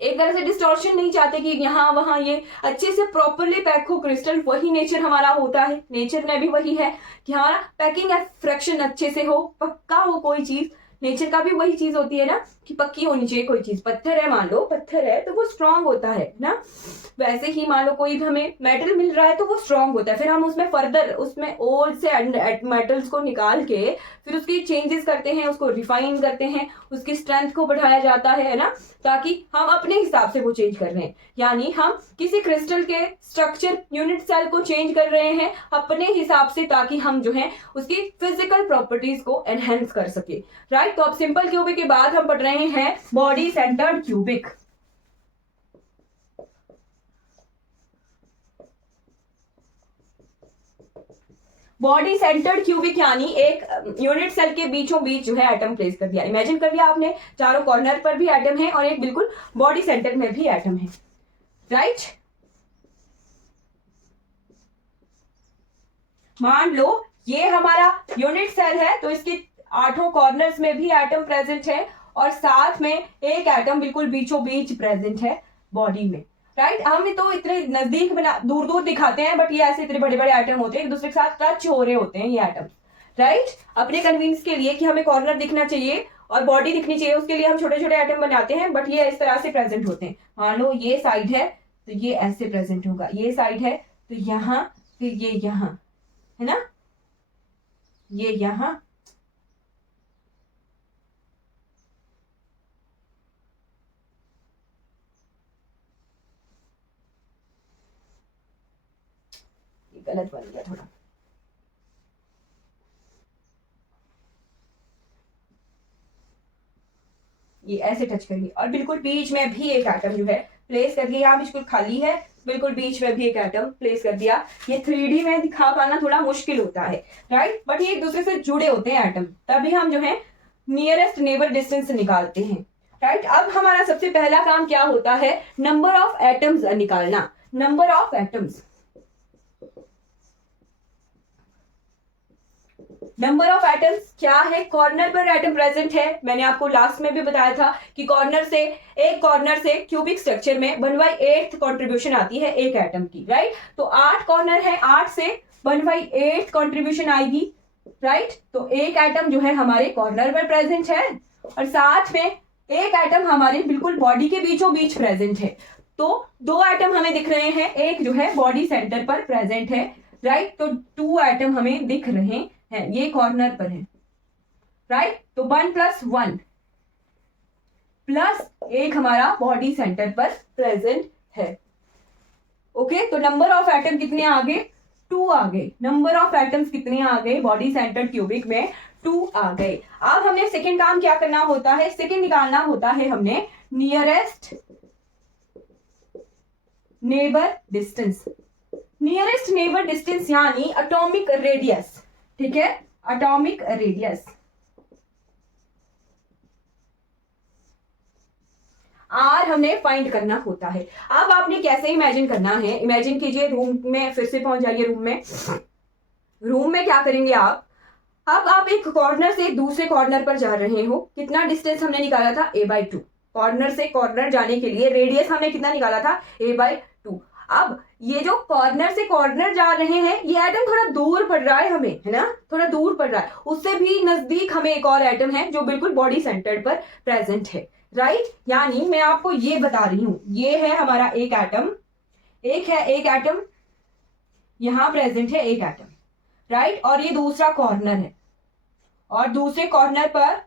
एक तरह से डिस्टॉर्शन नहीं चाहते कि यहाँ वहां, ये अच्छे से प्रॉपरली पैक हो क्रिस्टल। वही नेचर हमारा होता है, नेचर में भी वही है कि हमारा पैकिंग फ्रैक्शन अच्छे से हो, पक्का हो कोई चीज। नेचर का भी वही चीज होती है ना कि पक्की होनी चाहिए कोई चीज। पत्थर है, मान लो पत्थर है तो वो स्ट्रांग होता है ना? वैसे ही मान लो कोई हमें मेटल मिल रहा है तो वो स्ट्रांग होता है। फिर हम उसमें फर्दर उसमें ओर से मेटल्स को निकाल के फिर उसकी चेंजेस करते हैं, उसको रिफाइन करते हैं, उसकी स्ट्रेंथ को बढ़ाया जाता है ना? ताकि हम अपने हिसाब से वो चेंज कर रहे हैं, यानी हम किसी क्रिस्टल के स्ट्रक्चर यूनिट सेल को चेंज कर रहे हैं अपने हिसाब से, ताकि हम जो है उसकी फिजिकल प्रॉपर्टीज को एनहेंस कर सके। राइट, तो अब सिंपल क्यूबिक के बाद हम पढ़ रहे हैं body centred cubic. Body centred cubic यानी एक यूनिट सेल के बीचों बीच जो है एटम प्लेस कर दिया। इमेजिन कर लिया आपने, चारों कॉर्नर पर भी एटम है और एक बिल्कुल बॉडी सेंटर में भी एटम है, राइट। मान लो ये हमारा यूनिट सेल है, तो इसके 8 कॉर्नर्स में भी एटम प्रेजेंट है और साथ में एक एटम बिल्कुल बीचों बीच प्रेजेंट है बॉडी में, राइट। हम तो इतने नजदीक बना दूर दूर दिखाते हैं, बट ये ऐसे इतने बड़े बड़े एटम होते हैं, एक दूसरे के साथ टच हो रहे होते हैं ये एटम, राइट। अपने कन्वीनियंस के लिए कि हमें कॉर्नर दिखना चाहिए और बॉडी दिखनी चाहिए, उसके लिए हम छोटे छोटे एटम बनाते हैं, बट ये इस तरह से प्रेजेंट होते हैं। मान लो ये साइड है तो ये ऐसे प्रेजेंट होगा, ये साइड है तो यहाँ, फिर ये यहाँ, है ना, ये यहाँ, ये गलत बन गया थोड़ा, ये ऐसे टच करिए और बिल्कुल बीच में भी एक एटम जो है प्लेस कर दिया। यहाँ बिल्कुल खाली है, बिल्कुल बीच में भी एक एटम प्लेस कर दिया। ये 3D में दिखा पाना थोड़ा मुश्किल होता है, राइट, बट ये एक दूसरे से जुड़े होते हैं एटम, तभी हम जो है नियरेस्ट नेबर डिस्टेंस निकालते हैं, राइट। अब हमारा सबसे पहला काम क्या होता है, नंबर ऑफ एटम्स निकालना। Number of atoms, number of atoms क्या है, कॉर्नर पर एटम प्रेजेंट है। मैंने आपको लास्ट में भी बताया था कि एक कॉर्नर से क्यूबिक स्ट्रक्चर में 1/8 कंट्रीब्यूशन आती है एक एटम की, राइट। तो 8 कॉर्नर है, 8 से 1/8 कंट्रीब्यूशन आएगी, राइट। तो एक एटम जो है हमारे कॉर्नर पर प्रेजेंट है और साथ में एक एटम हमारे बिल्कुल बॉडी के बीचों बीच प्रेजेंट है। तो 2 एटम हमें दिख रहे हैं, एक जो है बॉडी सेंटर पर प्रेजेंट है, राइट। तो 2 एटम हमें दिख रहे हैं, ये कॉर्नर पर है, राइट। तो 1 + 1 प्लस एक हमारा बॉडी सेंटर पर प्रेजेंट है, ओके। तो नंबर ऑफ एटम कितने आ गए, 2 आ गए। नंबर ऑफ एटम्स कितने आ गए बॉडी सेंटर क्यूबिक में, 2 आ गए। अब हमने सेकंड काम क्या करना होता है, सेकंड निकालना होता है हमने nearest neighbour distance. Nearest neighbour distance यानी एटॉमिक रेडियस, ठीक है, एटॉमिक रेडियस। आर हमने फाइंड करना होता है। अब आपने कैसे इमेजिन करना है, इमेजिन कीजिए रूम में, फिर से पहुंच जाइए रूम में। रूम में क्या करेंगे आप, अब आप एक कॉर्नर से दूसरे कॉर्नर पर जा रहे हो, कितना डिस्टेंस हमने निकाला था, a/2। कॉर्नर से कॉर्नर जाने के लिए रेडियस हमने कितना निकाला था, a/2। अब ये जो कॉर्नर से कॉर्नर जा रहे हैं, ये एटम थोड़ा दूर पड़ रहा है हमें, है ना, थोड़ा दूर पड़ रहा है। उससे भी नजदीक हमें एक और एटम है जो बिल्कुल बॉडी सेंटर पर प्रेजेंट है, राइट। यानी मैं आपको ये बता रही हूं, ये है हमारा एक एटम, एक एटम यहां प्रेजेंट है, एक एटम, राइट। और ये दूसरा कॉर्नर है और दूसरे कॉर्नर पर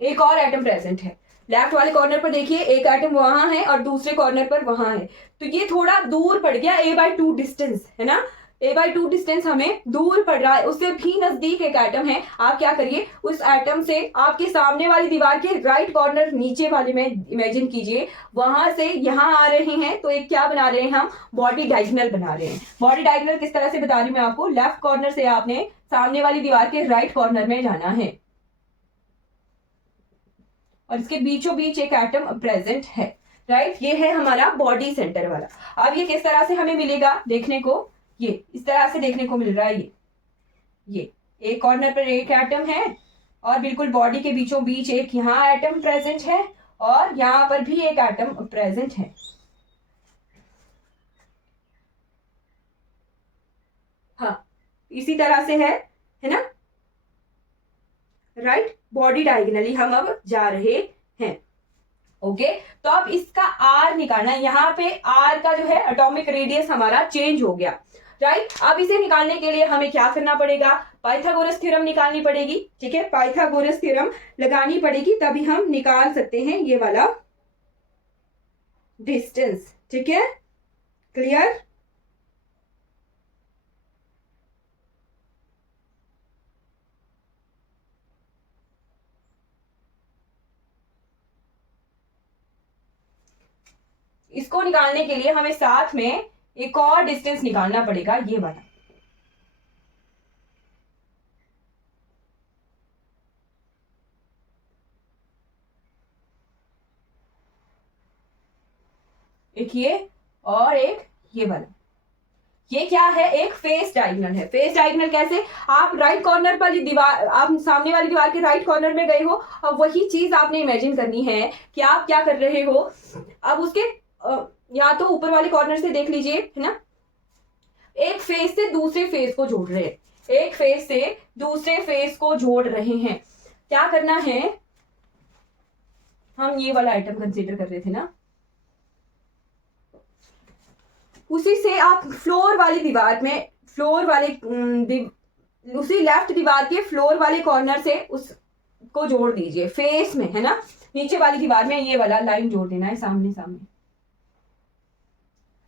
एक और एटम प्रेजेंट है। लेफ्ट वाले कॉर्नर पर देखिए एक एटम वहां है और दूसरे कॉर्नर पर वहां है, तो ये थोड़ा दूर पड़ गया, a/2 डिस्टेंस, है ना, a/2 डिस्टेंस हमें दूर पड़ रहा है। उससे भी नजदीक एक एटम है। आप क्या करिए, उस एटम से आपके सामने वाली दीवार के राइट कॉर्नर नीचे वाले में इमेजिन कीजिए, वहां से यहां आ रहे हैं, तो एक क्या बना रहे हैं हम, बॉडी डायगोनल बना रहे हैं। बॉडी डायगोनल किस तरह से बता रही हूं मैं आपको, लेफ्ट कॉर्नर से आपने सामने वाली दीवार के राइट कॉर्नर में जाना है और इसके बीचों बीच एक एटम प्रेजेंट है, राइट। ये है हमारा बॉडी सेंटर वाला। अब ये किस तरह से हमें मिलेगा देखने को, ये इस तरह से देखने को मिल रहा है। ये एक कॉर्नर पर एक एटम है और बिल्कुल बॉडी के बीचों बीच एक यहाँ एटम प्रेजेंट है और यहाँ पर भी एक एटम प्रेजेंट है, हाँ, इसी तरह से है ना, राइट। बॉडी डायगोनली हम अब जा रहे हैं, ओके। तो अब इसका आर निकालना है। यहाँ पे आर का जो है एटॉमिक रेडियस हमारा चेंज हो गया, राइट। अब इसे निकालने के लिए हमें क्या करना पड़ेगा, पाइथागोरस थ्योरम निकालनी पड़ेगी, ठीक है, पाइथागोरस थ्योरम लगानी पड़ेगी, तभी हम निकाल सकते हैं ये वाला डिस्टेंस, ठीक है, क्लियर। इसको निकालने के लिए हमें साथ में एक और डिस्टेंस निकालना पड़ेगा, ये वाला। एक ये और एक ये वाला। ये क्या है? एक फेस डायगोनल है। फेस डायगोनल कैसे? आप राइट कॉर्नर वाली दीवार, आप सामने वाली दीवार के राइट कॉर्नर में गए हो, अब वही चीज आपने इमेजिन करनी है कि आप क्या कर रहे हो। अब उसके या तो ऊपर वाले कॉर्नर से देख लीजिए, है ना, एक फेस से दूसरे फेस को जोड़ रहे हैं, एक फेस से दूसरे फेस को जोड़ रहे हैं। क्या करना है? हम ये वाला आइटम कंसीडर कर रहे थे ना, उसी से आप फ्लोर वाली दीवार में, फ्लोर वाले उसी लेफ्ट दीवार के फ्लोर वाले कॉर्नर से उसको जोड़ दीजिए फेस में, है ना। नीचे वाली दीवार में ये वाला लाइन जोड़ देना है, सामने सामने,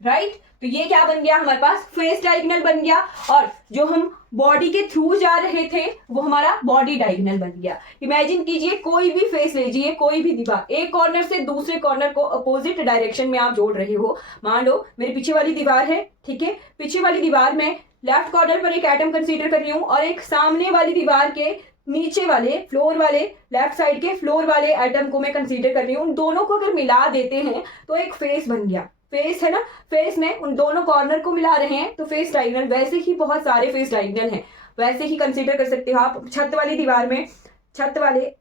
राइट। तो ये क्या बन गया हमारे पास? फेस डायगोनल बन गया। और जो हम बॉडी के थ्रू जा रहे थे वो हमारा बॉडी डायगोनल बन गया। इमेजिन कीजिए, कोई भी फेस लीजिए, कोई भी दीवार, एक कॉर्नर से दूसरे कॉर्नर को अपोजिट डायरेक्शन में आप जोड़ रहे हो। मान लो मेरे पीछे वाली दीवार है, ठीक है, पीछे वाली दीवार में लेफ्ट कॉर्नर पर एक एटम कंसीडर कर रही हूँ और एक सामने वाली दीवार के नीचे वाले फ्लोर वाले, लेफ्ट साइड के फ्लोर वाले एटम को मैं कंसीडर कर रही हूँ। उन दोनों को अगर मिला देते हैं तो एक फेस बन गया। फेस है ना, फेस में उन दोनों कॉर्नर को मिला रहे हैं तो फेस डायगोनल। वैसे ही बहुत सारे फेस डायगोनल हैं, वैसे ही कंसीडर कर सकते हो आप। छत वाली दीवार में, छत वाले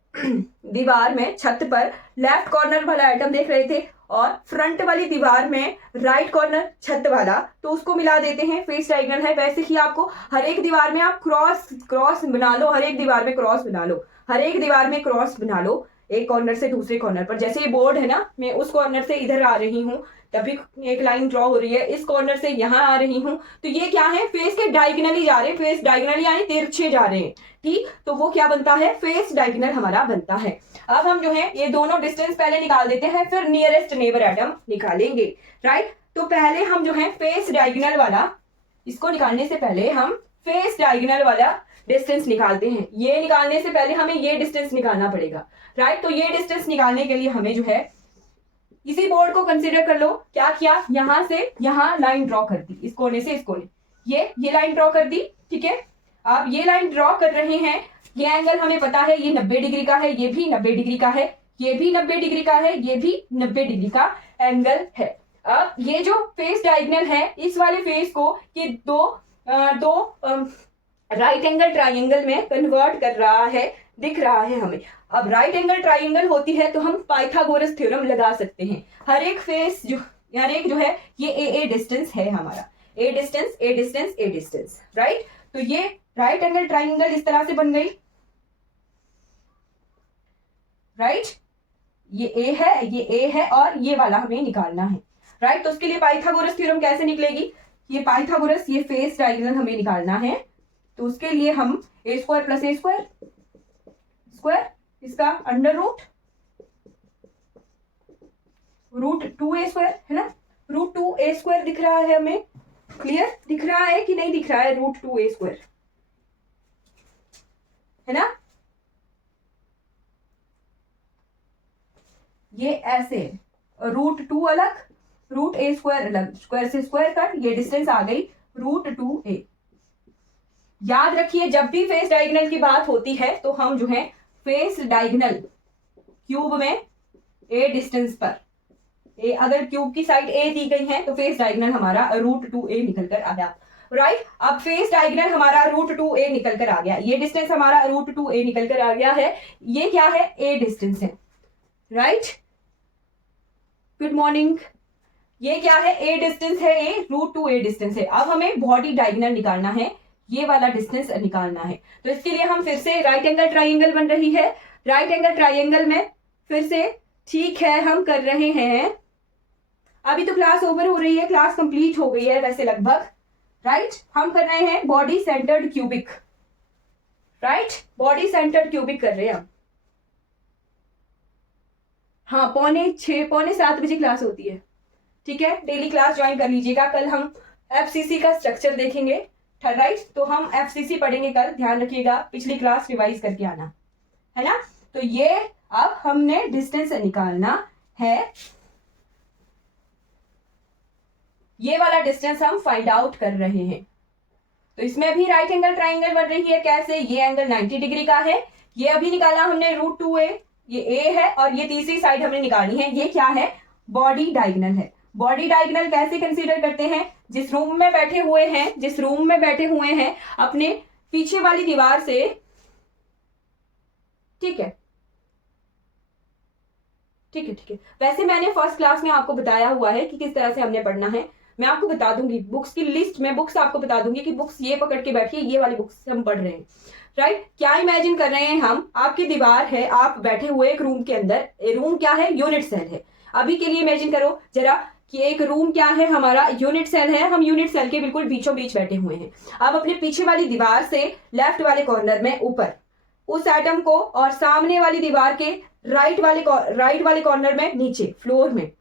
दीवार में छत पर लेफ्ट कॉर्नर वाला आइटम देख रहे थे और फ्रंट वाली दीवार में राइट कॉर्नर छत वाला, तो उसको मिला देते हैं, फेस डायगोनल है। वैसे ही आपको हर एक दीवार में आप क्रॉस बना लो, हर एक दीवार में क्रॉस बना लो, हर एक दीवार में क्रॉस बना लो, एक कॉर्नर से दूसरे कॉर्नर पर। जैसे ये बोर्ड है ना, मैं उस कॉर्नर से इधर आ रही हूँ, तभी एक लाइन ड्रॉ हो रही है, इस कॉर्नर से यहाँ आ रही हूँ, तो ये क्या है? फेस के डायगोनली जा रहे हैं, फेस डायगोनली यानी तिरछे जा रहे हैं, ठीक। तो वो क्या बनता है? फेस डायगोनल हमारा बनता है। अब हम जो है ये दोनों डिस्टेंस पहले निकाल देते हैं, फिर नियरेस्ट नेबर एटम निकालेंगे, राइट। तो पहले हम जो है फेस डायगोनल वाला, इसको निकालने से पहले हम फेस डायगोनल वाला डिस्टेंस निकालते हैं। ये निकालने से पहले हमें ये डिस्टेंस निकालना पड़ेगा, राइट। तो ये डिस्टेंस निकालने के लिए हमें जो है इसी बोर्ड को कंसीडर कर लो। क्या किया? यहां से यहां लाइन ड्रॉ कर दी, इस कोने से इस कोने, ये लाइन ड्रॉ कर दी, ठीक है। आप ये लाइन ड्रॉ कर रहे हैं, ये एंगल हमें पता है ये 90 डिग्री का है, ये भी 90 डिग्री का है, ये भी 90 डिग्री का है, ये भी 90 डिग्री का एंगल है। अब ये जो फेस डायगोनल है, इस वाले फेस को ये दो राइट एंगल ट्राइंगल में कन्वर्ट कर रहा है, दिख रहा है हमें। अब राइट एंगल ट्राइंगल होती है तो हम पाइथागोरस थ्योरम लगा सकते हैं। हर एक फेस जो, हर एक जो है ये ए डिस्टेंस है हमारा, ए डिस्टेंस, ए डिस्टेंस, ए डिस्टेंस, राइट। तो ये राइट एंगल ट्राइंगल इस तरह से बन गई, राइट। ये ए है और ये वाला हमें निकालना है, राइट। तो उसके लिए पाइथागोरस थ्योरम कैसे निकलेगी? ये पाइथागोरस, ये फेस डायगोनल हमें निकालना है, तो उसके लिए हम ए स्क्वायर प्लस ए स्क्वायर स्क्वायर, इसका अंडर रूट 2a स्क्वायर, है ना। रूट 2a स्क्वायर दिख रहा है हमें, क्लियर दिख रहा है कि नहीं दिख रहा है? रूट 2a स्क्वायर, है ना। ये ऐसे रूट 2 अलग, रूट a स्क्वायर अलग, स्क्वायर से स्क्वायर कट, ये डिस्टेंस आ गई रूट 2a। याद रखिए, जब भी फेस डायगोनल की बात होती है तो हम जो है फेस डायगोनल क्यूब में ए डिस्टेंस पर, ए अगर क्यूब की साइड ए दी गई है तो फेस डायगोनल हमारा रूट 2a निकल कर आया, राइट। अब फेस डायगोनल हमारा रूट 2a निकल कर आ गया, ये डिस्टेंस हमारा रूट 2a निकल कर आ गया है। ये क्या है? ए डिस्टेंस है, राइट। Good morning. ये क्या है? ए डिस्टेंस है, ए रूट 2a डिस्टेंस है। अब हमें बॉडी डायगोनल निकालना है, ये वाला डिस्टेंस निकालना है। तो इसके लिए हम फिर से राइट एंगल ट्राइंगल बन रही है, राइट एंगल ट्राइंगल में फिर से, ठीक है, हम कर रहे हैं। अभी तो क्लास ओवर हो रही है, क्लास कंप्लीट हो गई है वैसे लगभग, राइट। हम कर रहे हैं body centred cubic, right, body centred cubic कर रहे हैं हम। हाँ, पौने 7 बजे क्लास होती है, ठीक है। डेली क्लास ज्वाइन कर लीजिएगा। कल हम एफसीसी का स्ट्रक्चर देखेंगे, राइट। तो हम एफसीसी पढ़ेंगे कल, ध्यान रखिएगा, पिछली क्लास रिवाइज करके आना, है ना। तो ये अब हमने डिस्टेंस निकालना है, ये वाला डिस्टेंस हम फाइंड आउट कर रहे हैं। तो इसमें भी राइट एंगल ट्राइंगल बन रही है। कैसे? ये एंगल 90 डिग्री का है, ये अभी निकाला हमने √2a, ये a है, और ये तीसरी साइड हमने निकाली है, ये क्या है? बॉडी डायगोनल है। बॉडी डायगोनल कैसे कंसीडर करते हैं? जिस रूम में बैठे हुए हैं अपने पीछे वाली दीवार से, ठीक है। वैसे मैंने फर्स्ट क्लास में आपको बताया हुआ है कि किस तरह से हमने पढ़ना है। मैं आपको बता दूंगी बुक्स की लिस्ट में, बुक्स आपको बता दूंगी कि बुक्स ये पकड़ के बैठिए, ये वाली बुक्स हम पढ़ रहे हैं, राइट। क्या इमेजिन कर रहे हैं हम? आपकी दीवार है, आप बैठे हुए एक रूम के अंदर। रूम क्या है? यूनिट सेल है। अभी के लिए इमेजिन करो जरा कि एक रूम क्या है हमारा? यूनिट सेल है। हम यूनिट सेल के बिल्कुल बीचों बीच बैठे हुए हैं। अब अपने पीछे वाली दीवार से लेफ्ट वाले कॉर्नर में ऊपर उस एटम को, और सामने वाली दीवार के राइट वाले कॉर्नर में नीचे फ्लोर में,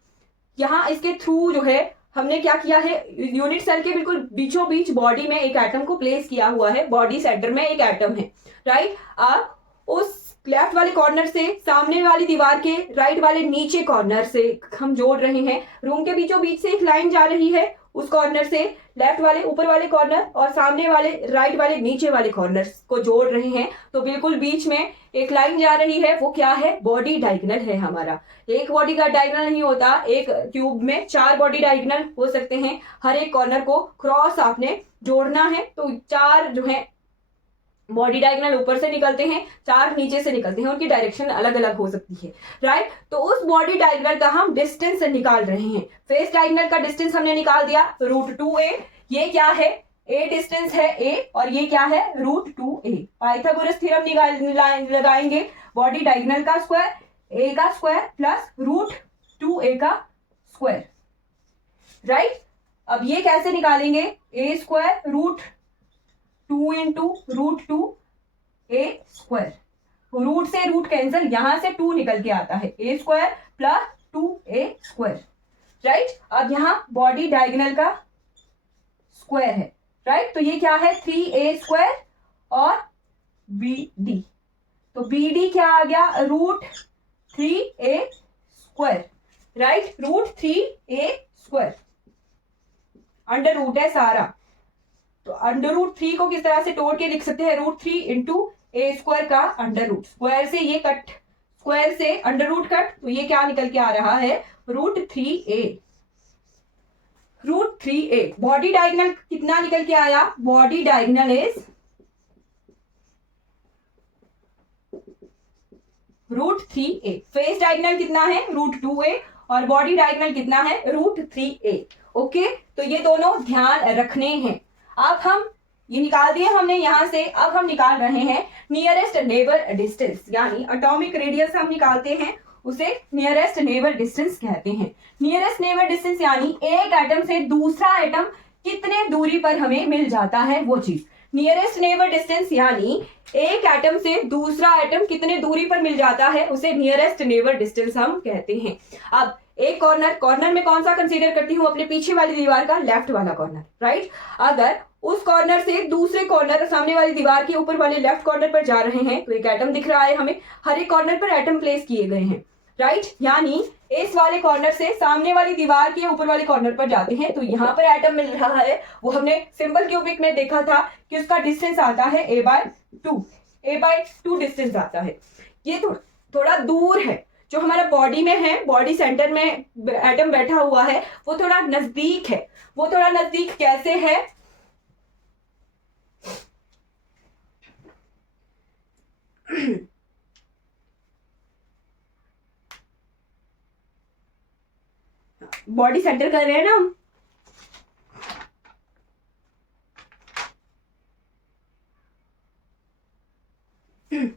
यहां इसके थ्रू जो है हमने क्या किया है? यूनिट सेल के बिल्कुल बीचों बीच बॉडी में एक एटम को प्लेस किया हुआ है। बॉडी सेंटर में एक एटम है, राइट। अब उस लेफ्ट वाले कॉर्नर से सामने वाली दीवार के राइट वाले नीचे कॉर्नर से हम जोड़ रहे हैं। रूम के बीचों बीच से एक लाइन जा रही है, उस कॉर्नर से लेफ्ट वाले ऊपर वाले कॉर्नर और सामने वाले राइट वाले नीचे वाले कॉर्नर को जोड़ रहे हैं। तो बिल्कुल बीच में एक लाइन जा रही है, वो क्या है? बॉडी डायगोनल है हमारा। एक बॉडी का डायगोनल नहीं होता, एक क्यूब में 4 बॉडी डायगोनल हो सकते हैं। हर एक कॉर्नर को क्रॉस आपने जोड़ना है, तो 4 जो है बॉडी डायगोनल ऊपर से निकलते हैं, 4 नीचे से निकलते हैं, उनकी डायरेक्शन अलग अलग हो सकती है, राइट। तो उस बॉडी डायगोनल का हम डिस्टेंस निकाल रहे हैं। फेस डायगोनल का डिस्टेंस हमने निकाल दिया √2a। ये क्या है? a डिस्टेंस है a, और ये क्या है? √2a। पाइथागोरस थ्योरम लगाएंगे। बॉडी डायगोनल का स्क्वायर a का स्क्वायर प्लस √2a का स्क्वायर, राइट। अब ये कैसे निकालेंगे? a square √2 into √2a square. Root से रूट कैंसिल, यहां से 2 निकल के आता है, a square plus 2a square, right. अब यहां बॉडी डायगोनल का स्क्वायर है, राइट। तो ये क्या है? 3a स्क्वायर और bd। तो bd क्या आ गया? √3a square, right. √3a square under root है सारा। तो √3 को किस तरह से तोड़ के लिख सकते हैं? √3 इंटू a स्क्वायर का अंडर रूट। स्क्वायर से ये कट, स्क्वायर से अंडर रूट कट, तो ये क्या निकल के आ रहा है? √3a। बॉडी डायगोनल कितना निकल के आया? Body diagonal is √3a। Face diagonal कितना है? √2a, और बॉडी डायगोनल कितना है? √3a। ओके, तो ये दोनों ध्यान रखने हैं। अब हम ये निकाल दिए हमने यहां से। अब हम निकाल रहे हैं नियरेस्ट नेबर डिस्टेंस, यानी एटॉमिक रेडियस हम निकालते हैं, उसे नियरेस्ट नेबर डिस्टेंस कहते हैं। नियरेस्ट नेबर डिस्टेंस यानी एक एटम से दूसरा एटम कितने दूरी पर हमें मिल जाता है, वो चीज। नियरेस्ट नेबर डिस्टेंस यानी एक एटम से दूसरा एटम कितने दूरी पर मिल जाता है, उसे नियरेस्ट नेबर डिस्टेंस हम कहते हैं। अब एक कॉर्नर में कौन सा कंसीडर करती हूँ? अपने पीछे वाली दीवार का लेफ्ट वाला कॉर्नर, राइट। अगर उस कॉर्नर से दूसरे कॉर्नर, सामने वाली दीवार के ऊपर वाले लेफ्ट कॉर्नर पर जा रहे हैं, तो एक एटम दिख रहा है हमें, हर एक कॉर्नर पर एटम प्लेस किए गए हैं, राइट। यानी इस वाले कॉर्नर से सामने वाली दीवार के ऊपर वाले कॉर्नर पर जाते हैं, तो यहाँ पर एटम मिल रहा है। वो हमने सिंपल क्यूबिक में देखा था कि उसका डिस्टेंस आता है a/2 डिस्टेंस आता है। ये थोड़ा दूर है, जो हमारा बॉडी में है, बॉडी सेंटर में एटम बैठा हुआ है, वो थोड़ा नजदीक है। वो थोड़ा नजदीक कैसे है? बॉडी सेंटर कर रहे हैं ना हम,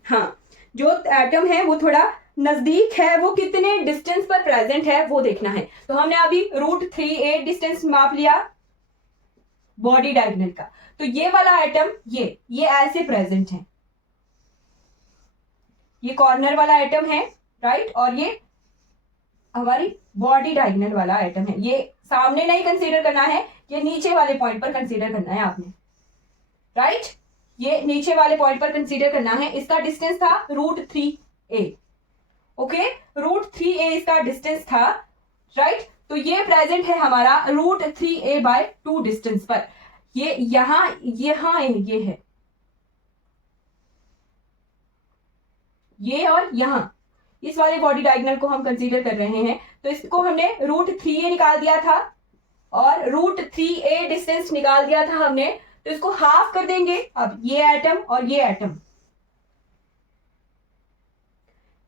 हाँ। जो एटम है वो थोड़ा नजदीक है, वो कितने डिस्टेंस पर प्रेजेंट है वो देखना है। तो हमने अभी √3a डिस्टेंस माप लिया बॉडी डायगोनल का। तो ये वाला एटम ये ऐसे प्रेजेंट है, ये कॉर्नर वाला एटम है, राइट। और ये हमारी बॉडी डायगोनल वाला एटम है। ये सामने नहीं कंसीडर करना है, ये नीचे वाले पॉइंट पर कंसीडर करना है आपने, राइट। ये नीचे वाले पॉइंट पर कंसीडर करना है। इसका डिस्टेंस था √3a, ओके। √3a इसका डिस्टेंस था, राइट। तो ये प्रेजेंट है हमारा √3a/2 डिस्टेंस पर। ये यहां ये है, ये और यहां इस वाले बॉडी डायगोनल को हम कंसीडर कर रहे हैं। तो इसको हमने √3a निकाल दिया था और √3a डिस्टेंस निकाल दिया था हमने, तो इसको हाफ कर देंगे। अब ये एटम और ये एटम,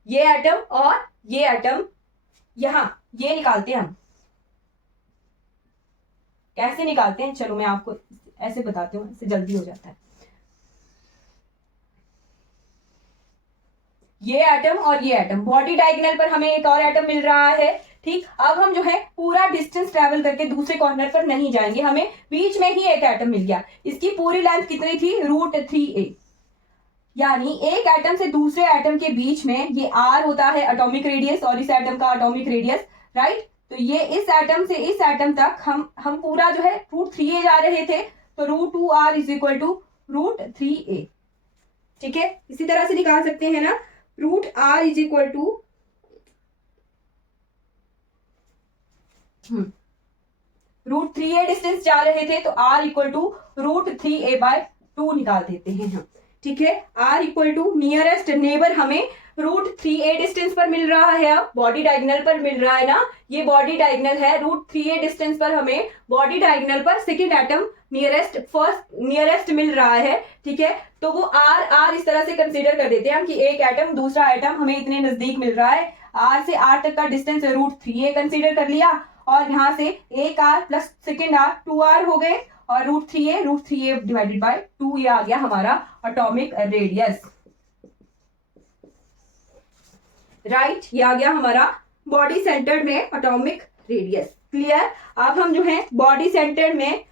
ये एटम और ये एटम यहां, ये निकालते हैं हम। कैसे निकालते हैं, चलो मैं आपको ऐसे बताती हूँ, इससे जल्दी हो जाता है। ये एटम और ये एटम, बॉडी डायगोनल पर हमें एक और एटम मिल रहा है। ठीक, अब हम जो है पूरा डिस्टेंस ट्रेवल करके दूसरे कॉर्नर पर नहीं जाएंगे, हमें बीच में ही एक एटम मिल गया। इसकी पूरी लेंथ कितनी थी, √3a। यानी एक एटम से दूसरे एटम के बीच में ये r होता है एटॉमिक रेडियस, और इस एटम का एटॉमिक रेडियस, राइट। तो ये इस एटम से इस एटम तक हम पूरा जो है √3a जा रहे थे, तो √2r = √3a। ठीक है, इसी तरह से निकाल सकते हैं ना, √r √3a डिस्टेंस जा रहे थे, तो r √3a/2 निकाल देते हैं हम। ठीक है, r नियरेस्ट नेबर हमें √3a डिस्टेंस पर मिल रहा है, अब बॉडी डायगोनल पर मिल रहा है ना, ये बॉडी डायगोनल है। √3a डिस्टेंस पर हमें बॉडी डायगोनल पर सेकेंड एटम नियरेस्ट मिल रहा है। ठीक है, तो वो r इस तरह से कंसीडर कर देते हैं हम कि एक एटम दूसरा एटम हमें इतने नजदीक मिल रहा है। r से r तक का डिस्टेंस √3a कंसीडर कर लिया, और यहां से एक r plus second r 2r हो गए, और √3a डिवाइडेड बाय 2, ये आ गया हमारा एटॉमिक रेडियस। राइट, ये आ गया हमारा बॉडी सेंटर्ड में एटॉमिक रेडियस। क्लियर। अब हम जो है बॉडी सेंटर्ड में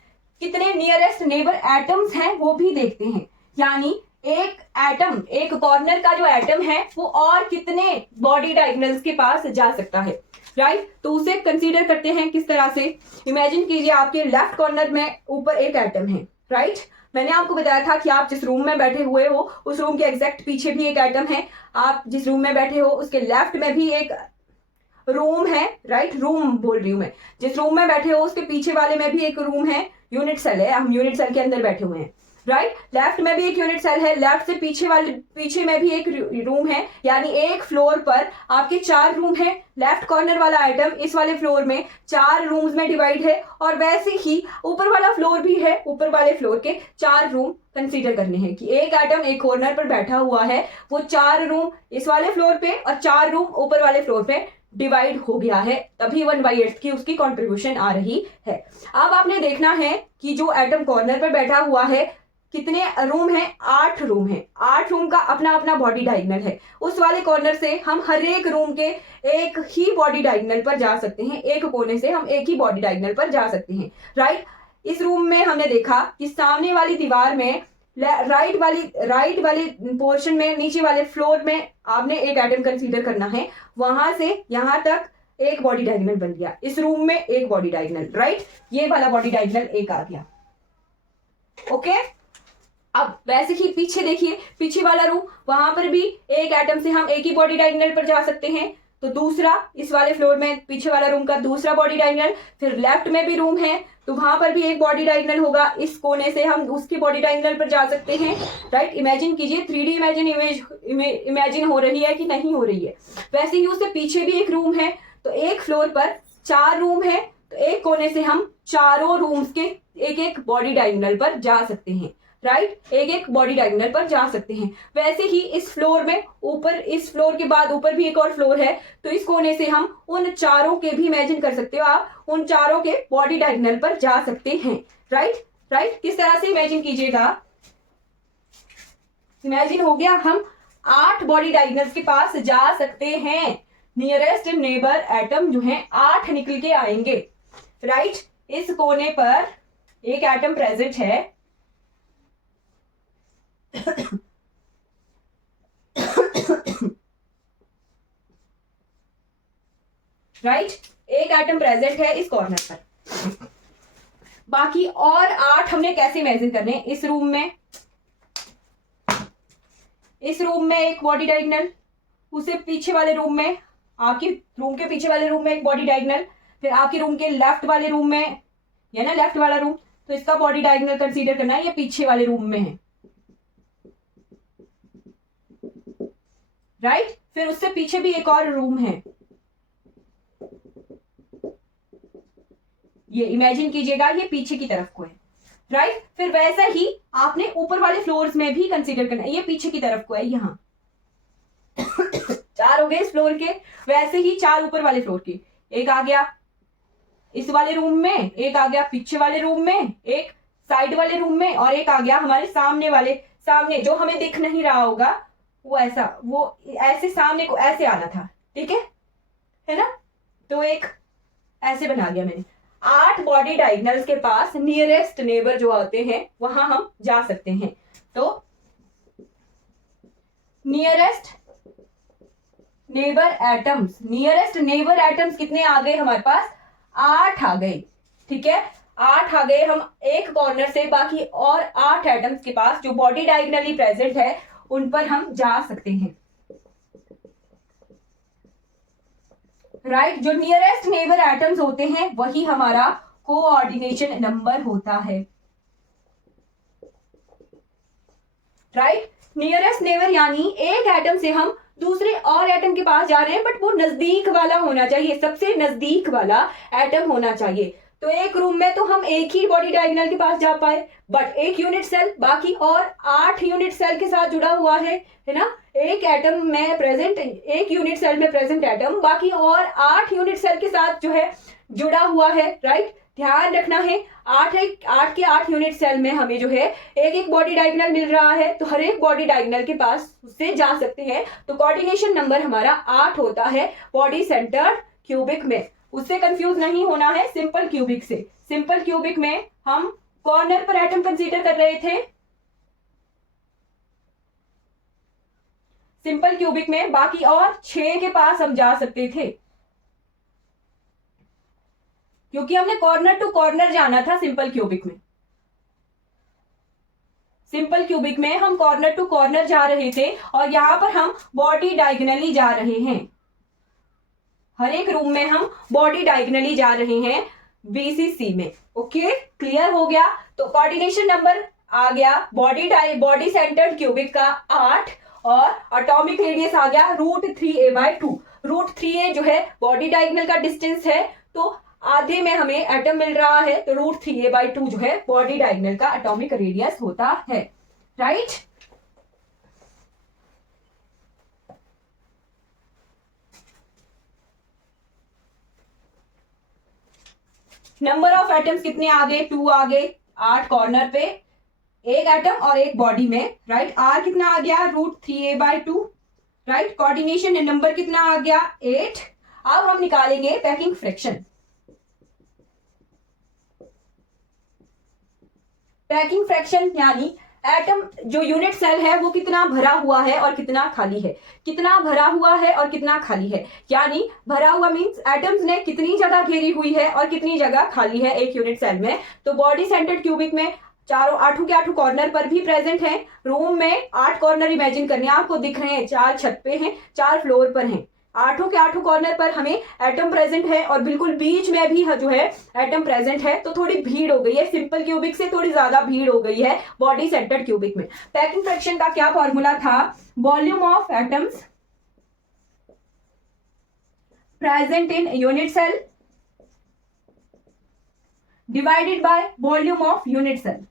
कितने नियरेस्ट नेबर एटम्स हैं वो भी देखते हैं। यानी एक एटम, एक कॉर्नर का जो एटम है वो और कितने बॉडी डायगोनल्स के पास जा सकता है, राइट। तो उसे कंसीडर करते हैं किस तरह से। इमेजिन कीजिए आपके लेफ्ट कॉर्नर में ऊपर एक एटम है, राइट। मैंने आपको बताया था कि आप जिस रूम में बैठे हुए हो उस रूम के एग्जैक्ट पीछे भी एक एटम है। आप जिस रूम में बैठे हो उसके लेफ्ट में भी एक रूम है, राइट। रूम बोल रही हूं मैं, जिस रूम में बैठे हो उसके पीछे वाले में भी एक रूम है, यूनिट सेल है, हम यूनिट सेल के अंदर बैठे हुए हैं, राइट। लेफ्ट में भी एक यूनिट सेल है, लेफ्ट से पीछे में भी एक रूम है। यानी एक फ्लोर पर आपके 4 रूम है। लेफ्ट कॉर्नर वाला आइटम इस वाले फ्लोर में 4 रूम्स में डिवाइड है, और वैसे ही ऊपर वाला फ्लोर भी है, ऊपर वाले फ्लोर के 4 रूम कंसीडर करने हैं कि एक आइटम एक कॉर्नर पर बैठा हुआ है, वो 4 रूम इस वाले फ्लोर पे और 4 रूम ऊपर वाले फ्लोर पे डिवाइड हो गया है, तभी 1/8 की उसकी कंट्रीब्यूशन आ रही है। अब आपने देखना है कि जो एटम कॉर्नर पर बैठा हुआ है कितने रूम है, 8 रूम है। 8 रूम का अपना अपना बॉडी डायगोनल है। उस वाले कॉर्नर से हम हर एक रूम के एक ही बॉडी डायगोनल पर जा सकते हैं, एक कोने से हम एक ही बॉडी डायगोनल पर जा सकते हैं, राइट। इस रूम में हमने देखा कि सामने वाली दीवार में राइट वाली पोर्शन में नीचे वाले फ्लोर में आपने एक एटम कंसीडर करना है, वहां से यहां तक एक बॉडी डायगोनल बन गया, इस रूम में एक बॉडी डायगोनल, राइट। ये वाला बॉडी डायगोनल एक आ गया, ओके। अब वैसे ही पीछे देखिए, पीछे वाला रूम, वहां पर भी एक एटम से हम एक ही बॉडी डायगोनल पर जा सकते हैं, तो दूसरा इस वाले फ्लोर में पीछे वाला रूम का दूसरा बॉडी डायगोनल। फिर लेफ्ट में भी रूम है तो वहां पर भी एक बॉडी डायगोनल होगा, इस कोने से हम उसकी बॉडी डायगोनल पर जा सकते हैं, राइट। इमेजिन कीजिए 3D इमेजिन हो रही है कि नहीं हो रही है। वैसे ही उससे पीछे भी एक रूम है, तो एक फ्लोर पर 4 रूम है, तो एक कोने से हम चारों रूम्स के एक एक बॉडी डायगोनल पर जा सकते हैं, राइट। एक एक बॉडी डायगोनल पर जा सकते हैं। वैसे ही इस फ्लोर में ऊपर, इस फ्लोर के बाद ऊपर भी एक और फ्लोर है, तो इस कोने से हम उन चारों के भी इमेजिन कर सकते हो आप, उन चारों के बॉडी डायगोनल पर जा सकते हैं, राइट। किस तरह से इमेजिन कीजिएगा, इमेजिन हो गया हम 8 बॉडी डायगोनल्स के पास जा सकते हैं। नियरेस्ट नेबर एटम जो है 8 निकल के आएंगे, राइट। इस कोने पर एक एटम प्रेजेंट है, राइट। एक एटम प्रेजेंट है इस कॉर्नर पर। बाकी और 8 हमने कैसे इमेजिन करने, इस रूम में एक बॉडी डायगोनल, उसे पीछे वाले रूम में, आपके रूम के पीछे वाले रूम में एक बॉडी डायगोनल, फिर आपके रूम के लेफ्ट वाले रूम में, या ना लेफ्ट वाला रूम, तो इसका बॉडी डायगोनल कंसीडर करना है, ये पीछे वाले रूम में है, राइट। फिर उससे पीछे भी एक और रूम है, ये इमेजिन कीजिएगा ये पीछे की तरफ को है, राइट। फिर वैसा ही आपने ऊपर वाले फ्लोर्स में भी कंसीडर करना है, ये पीछे की तरफ को है, यहां 4 हो गए इस फ्लोर के, वैसे ही 4 ऊपर वाले फ्लोर के, एक आ गया इस वाले रूम में, एक आ गया पीछे वाले रूम में, एक साइड वाले रूम में, और एक आ गया हमारे सामने वाले, सामने जो हमें दिख नहीं रहा होगा वो ऐसा, वो ऐसे सामने को ऐसे आना था, ठीक है ना। तो एक ऐसे बना दिया मैंने। 8 बॉडी डायगोनल्स के पास नियरेस्ट नेबर जो होते हैं वहां हम जा सकते हैं। तो nearest neighbour atoms, nearest neighbour atoms कितने आ गए हमारे पास? 8 आ गए, ठीक है। 8 आ गए हम एक कॉर्नर से, बाकी और 8 एटम्स के पास जो बॉडी डायगोनली प्रेजेंट है उन पर हम जा सकते हैं, राइट। जो नियरेस्ट नेबर एटम्स होते हैं वही हमारा कोऑर्डिनेशन नंबर होता है, राइट। नियरेस्ट नेबर यानी एक एटम से हम दूसरे और एटम के पास जा रहे हैं, बट वो नजदीक वाला होना चाहिए, सबसे नजदीक वाला एटम होना चाहिए। तो एक रूम में तो हम एक ही बॉडी डायगोनल के पास जा पाए, बट एक यूनिट सेल बाकी और 8 यूनिट सेल के साथ जुड़ा हुआ है ना। एक एटम में प्रेजेंट, एक यूनिट सेल में प्रेजेंट एटम बाकी और 8 यूनिट सेल के साथ जो है जुड़ा हुआ है, राइट। ध्यान रखना है 8 के 8 यूनिट सेल में हमें जो है एक एक बॉडी डायगोनल मिल रहा है, तो हर एक बॉडी डायगोनल के पास उससे जा सकते हैं। तो कोऑर्डिनेशन नंबर हमारा 8 होता है बॉडी सेंटर्ड क्यूबिक में। उससे कंफ्यूज नहीं होना है सिंपल क्यूबिक से। सिंपल क्यूबिक में हम कॉर्नर पर एटम कंसीडर कर रहे थे, सिंपल क्यूबिक में बाकी और 6 के पास हम जा सकते थे, क्योंकि हमने कॉर्नर टू कॉर्नर जाना था सिंपल क्यूबिक में। सिंपल क्यूबिक में हम कॉर्नर टू कॉर्नर जा रहे थे और यहां पर हम बॉडी डायगोनली जा रहे हैं, हर एक रूम में हम बॉडी डायगोनली जा रहे हैं बीसीसी में। ओके, क्लियर हो गया। तो कोऑर्डिनेशन नंबर आ गया बॉडी सेंटर्ड क्यूबिक का 8 और एटॉमिक रेडियस आ गया √3a/2। √3a जो है बॉडी डायगोनल का डिस्टेंस है, तो आधे में हमें एटम मिल रहा है, तो √3a/2 जो है बॉडी डायगोनल का एटॉमिक रेडियस होता है, राइट। नंबर ऑफ एटम्स कितने आ गए? 2 आ गए। 8 कॉर्नर पे एक एटम और एक बॉडी में, राइट। आर कितना आ गया? √3a/2, right. कोऑर्डिनेशन नंबर कितना आ गया? 8। अब हम निकालेंगे पैकिंग फ्रैक्शन। पैकिंग फ्रैक्शन यानी एटम जो यूनिट सेल है वो कितना भरा हुआ है और कितना खाली है, कितना भरा हुआ है और कितना खाली है। यानी भरा हुआ मींस एटम्स ने कितनी जगह घेरी हुई है और कितनी जगह खाली है एक यूनिट सेल में। तो बॉडी सेंटर्ड क्यूबिक में 8 के 8 कॉर्नर पर भी प्रेजेंट है। रूम में 8 कॉर्नर इमेजिन करने आपको दिख रहे हैं, 4 छत पे हैं, 4 फ्लोर पर हैं। 8 के 8 कॉर्नर पर हमें एटम प्रेजेंट है और बिल्कुल बीच में भी जो है एटम प्रेजेंट है। तो थोड़ी भीड़ हो गई है, सिंपल क्यूबिक से थोड़ी ज्यादा भीड़ हो गई है बॉडी सेंटर्ड क्यूबिक में। पैकिंग फ्रैक्शन का क्या फॉर्मूला था? Volume of atoms present in unit cell divided by volume of unit cell.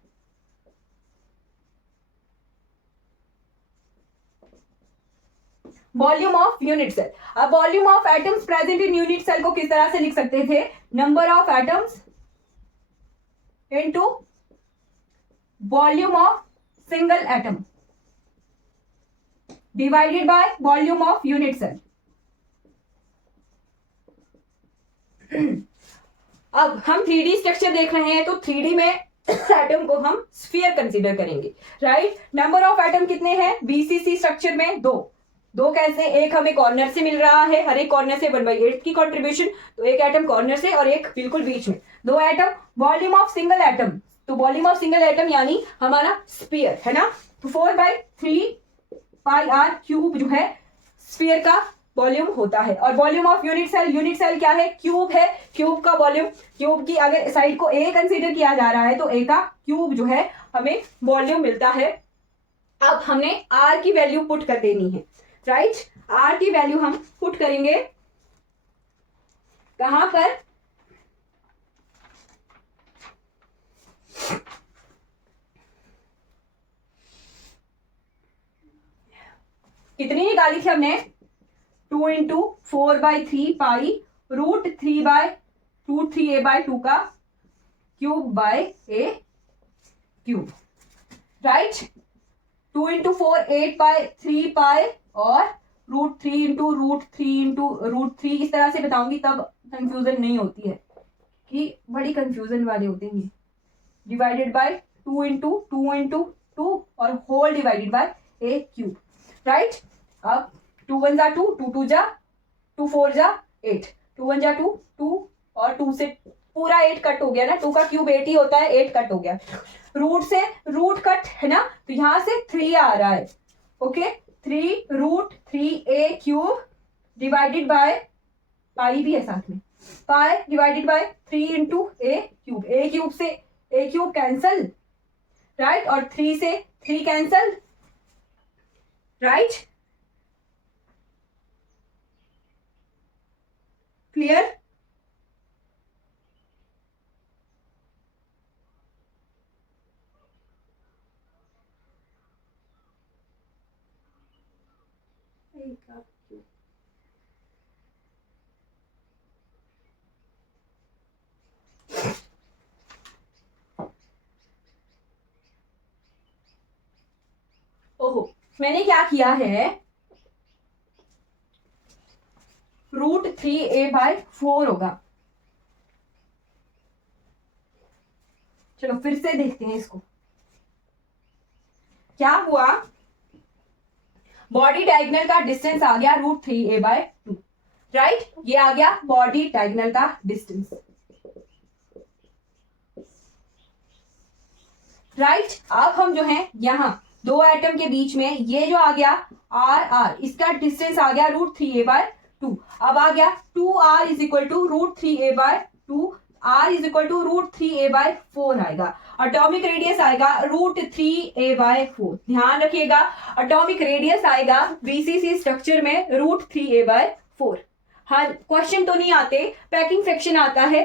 Volume of unit cell. अब volume of atoms present in unit cell को किस तरह से लिख सकते थे? Number of atoms into volume of single atom divided by volume of unit cell. अब हम 3D स्ट्रक्चर देख रहे हैं, तो 3D में एटम को हम स्फीयर कंसीडर करेंगे, राइट। नंबर ऑफ एटम कितने हैं बीसीसी स्ट्रक्चर में? 2 कैसे? एक हमें कॉर्नर से मिल रहा है, हर एक कॉर्नर से 1/8 की कंट्रीब्यूशन, तो एक एटम कॉर्नर से और एक बिल्कुल बीच में, 2 atom. Volume of single atom, तो वॉल्यूम ऑफ सिंगल एटम यानी हमारा स्फीयर है ना, तो 4/3πr³ जो है स्फीयर का वॉल्यूम होता है। और वॉल्यूम ऑफ यूनिट सेल क्या है? क्यूब है। क्यूब का वॉल्यूम, क्यूब की अगर साइड को ए कंसीडर किया जा रहा है तो ए का क्यूब जो है हमें वॉल्यूम मिलता है। अब हमने आर की वैल्यू पुट कर देनी है, राइट। आर की वैल्यू हम पुट करेंगे कहां पर? कितनी निकाली थी हमने? 2 इंटू 4/3 पाई √3/√3a/2 का cube by a cube, right. 2 into 4 8/3 पाई और √3 इंटू √3 इस तरह से बताऊंगी तब कंफ्यूजन नहीं होती है कि बड़ी कंफ्यूजन वाले होते हैं। डिवाइडेड बाय 2 इंटू 2 और whole divided by a cube, right. अब 2 1 जा 2, 2 2 जा 2 4 जा 8, 2 1 जा 2 2 और 2 से पूरा 8 कट हो गया ना, 2 का क्यूब 8 ही होता है, 8 कट हो गया। रूट से रूट कट है ना, तो यहां से 3 आ रहा है, okay. 3√3a cube divided by pi भी है साथ में, पाई divided by 3 into A cube. A cube से ए क्यूब कैंसल, राइट, और 3 से 3 कैंसल, राइट। क्लियर? ओहो, मैंने क्या किया है, √3a/4 होगा। चलो फिर से देखते हैं इसको। क्या हुआ? बॉडी डायगोनल का डिस्टेंस आ गया √3a/2, राइट। ये आ गया बॉडी डायगोनल का डिस्टेंस, राइट। अब हम जो है यहां दो एटम के बीच में ये जो आ गया r, इसका डिस्टेंस आ गया √3a/2। अब आ गया 2r is equal to √3a/2, r is equal to √3a/4 आएगा। एटॉमिक रेडियस आएगा √3a/4। ध्यान रखिएगा, एटॉमिक रेडियस आएगा बीसीसी स्ट्रक्चर में √3a/4। हाँ, क्वेश्चन तो नहीं आते, पैकिंग फ्रैक्शन आता है,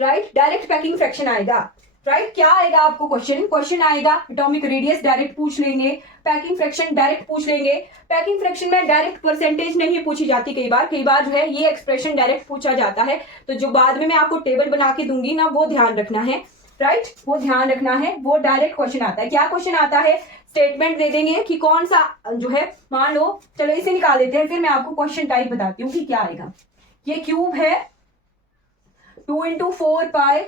राइट। डायरेक्ट पैकिंग फ्रैक्शन आएगा, राइट। क्या आएगा आपको क्वेश्चन आएगा, एटॉमिक रेडियस डायरेक्ट पूछ लेंगे, पैकिंग फ्रैक्शन डायरेक्ट पूछ लेंगे। पैकिंग फ्रैक्शन में डायरेक्ट परसेंटेज नहीं पूछी जाती, कई बार जो है ये एक्सप्रेशन डायरेक्ट पूछा जाता है। तो जो बाद में मैं आपको टेबल बना के दूंगी ना, वो ध्यान रखना है, राइट, वो ध्यान रखना है। वो डायरेक्ट क्वेश्चन आता है। क्या क्वेश्चन आता है? स्टेटमेंट दे देंगे कि कौन सा जो है, मान लो, चलो इसे निकाल देते हैं, फिर मैं आपको क्वेश्चन टाइप बताती हूँ कि क्या आएगा। ये क्यूब है, 2 into 4 pi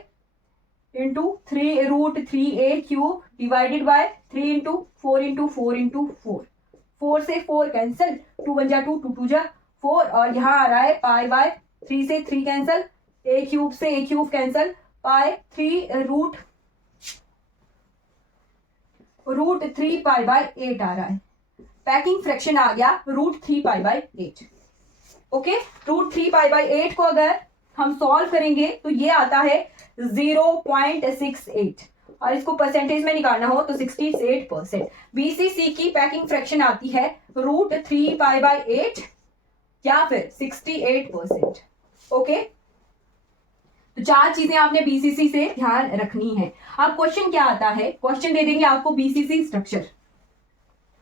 into 3√3a cube divided by 3 into 4 into 4 into 4 से 4 कैंसिल, 2 1 जा 2, 2 2 जा 4, और यहाँ आ रहा है पाई बाय 3 से 3 कैंसिल, a क्यूब से a cube cancel, pi 3√3 pi by 8 आ रहा है। पैकिंग फ्रैक्शन आ गया √3 pi by 8, okay. √3 pi by 8 को अगर हम सॉल्व करेंगे तो ये आता है 0.68, और इसको परसेंटेज में निकालना हो तो 68%। बीसीसी की पैकिंग फ्रैक्शन आती है √3 पाई बाय 8 या फिर 68%, ओके। तो 4 चीजें आपने बीसीसी से ध्यान रखनी है। अब क्वेश्चन क्या आता है? क्वेश्चन दे देंगे आपको बीसीसी स्ट्रक्चर।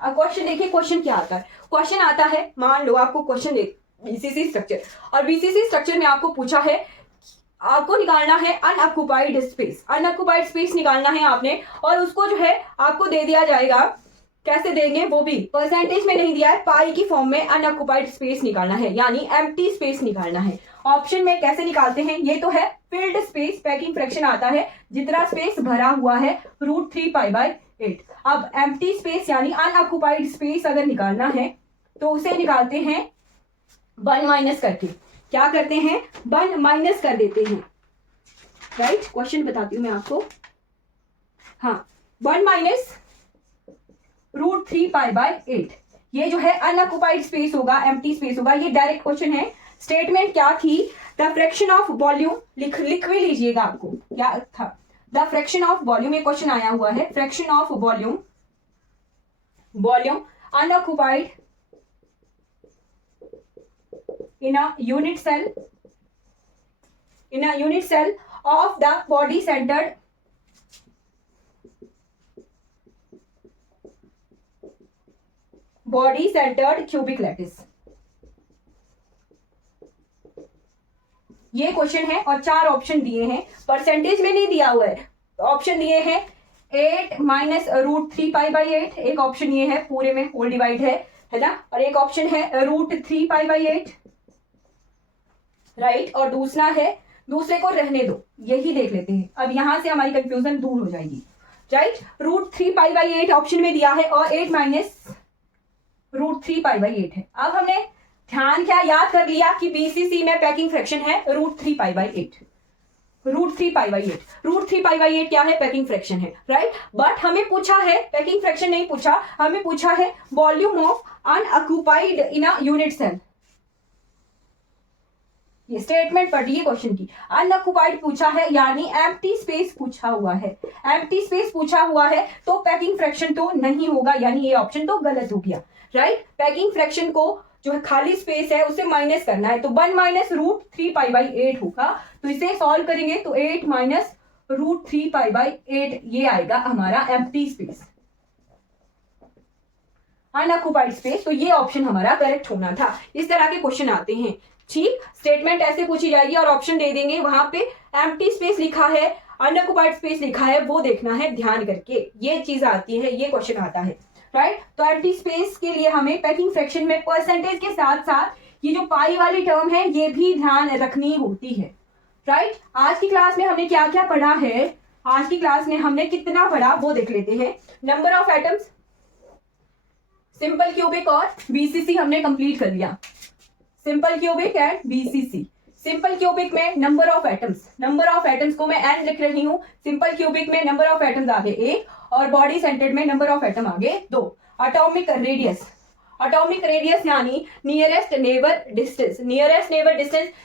अब क्वेश्चन देखिए, क्वेश्चन क्या आता है। क्वेश्चन आता है, मान लो आपको क्वेश्चन दे बीसीसी स्ट्रक्चर, और बीसीसी स्ट्रक्चर में आपको पूछा है, आपको निकालना है अनऑक्युपाइड स्पेस। अनऑक्युपाइड स्पेस निकालना है आपने, और उसको जो है आपको दे दिया जाएगा। कैसे देंगे वो भी परसेंटेज में नहीं दिया है, पाई की फॉर्म में अनऑक्युपाइड स्पेस निकालना है, यानी एम्प्टी स्पेस निकालना है। ऑप्शन में कैसे निकालते हैं? ये तो है फिल्ड स्पेस, पैकिंग फ्रैक्शन आता है जितना स्पेस भरा हुआ है √3 पाई बाय 8। अब एम्प्टी स्पेस यानी अनऑक्युपाइड स्पेस अगर निकालना है तो उसे निकालते हैं 1 माइनस करके। क्या करते हैं? 1 माइनस कर देते हैं, राइट। क्वेश्चन बताती हूं मैं आपको। हाँ, 1 माइनस √3 पाई बाय 8, ये जो है अनऑक्युपाइड स्पेस होगा, एम्प्टी स्पेस होगा। ये डायरेक्ट क्वेश्चन है। स्टेटमेंट क्या थी? द फ्रैक्शन ऑफ वॉल्यूम, लिख भी लीजिएगा आपको क्या था। द फ्रैक्शन ऑफ वॉल्यूम, ये क्वेश्चन आया हुआ है। Fraction of volume, volume unoccupied in a unit cell of the body centered cubic lattice। ये क्वेश्चन है और 4 ऑप्शन दिए हैं, परसेंटेज में नहीं दिया हुआ है। ऑप्शन दिए हैं 8 माइनस √3π/8, एक ऑप्शन ये है पूरे में होल डिवाइड है ना, और एक ऑप्शन है √3π/8, राइट। और दूसरा है, दूसरे को रहने दो, यही देख लेते हैं। अब यहां से हमारी कंफ्यूजन दूर हो जाएगी, राइट। √3π/8 ऑप्शन में दिया है और 8 माइनस √3π/8 है। अब हमने ध्यान क्या याद कर लिया कि बीसीसी में पैकिंग फ्रैक्शन है √3π/8। √3π/8 क्या है? पैकिंग फ्रैक्शन है, राइट। बट हमें पूछा है, पैकिंग फ्रैक्शन नहीं पूछा, हमें पूछा है volume of unoccupied in a unit cell. ये स्टेटमेंट पढ़िए क्वेश्चन की। अनऑक्युपाइड पूछा है यानी एम्प्टी स्पेस पूछा हुआ है। एम्प्टी स्पेस पूछा हुआ है तो पैकिंग फ्रैक्शन तो नहीं होगा, यानी ये ऑप्शन तो गलत हो गया, राइट। पैकिंग फ्रैक्शन को जो है खाली स्पेस है उसे माइनस करना है, तो 1 माइनस √3π/8 होगा। तो इसे सॉल्व करेंगे तो 8 माइनस √3π/8 ये आएगा हमारा एम्प्टी स्पेस, अनऑक्युपाइड स्पेस। तो ये ऑप्शन हमारा करेक्ट होना था। इस तरह के क्वेश्चन आते हैं, ठीक। स्टेटमेंट ऐसे पूछी जाएगी और ऑप्शन दे देंगे, वहां पे एम्प्टी स्पेस लिखा है, अनऑक्युपाइड स्पेस लिखा है, वो देखना है ध्यान करके। ये चीज आती है, ये क्वेश्चन आता है, राइट। तो एम्प्टी स्पेस के लिए हमें पैकिंग फ्रैक्शन में परसेंटेज के साथ साथ ये जो पाई वाली टर्म है ये भी ध्यान रखनी होती है, राइट। आज की क्लास में हमने क्या क्या पढ़ा है, आज की क्लास में हमने कितना पढ़ा वो देख लेते हैं। Number of atoms, simple cubic और बीसीसी हमने कंप्लीट कर लिया। Simple cubic and BCC. Simple cubic में नंबर ऑफ एटम्स को मैं n लिख रही हूं। सिंपल क्यूबिक में नंबर ऑफ एटम्स आगे 1 और बॉडी सेंटर्ड में नंबर ऑफ एटम आगे 2। एटॉमिक रेडियस यानी nearest neighbour distance.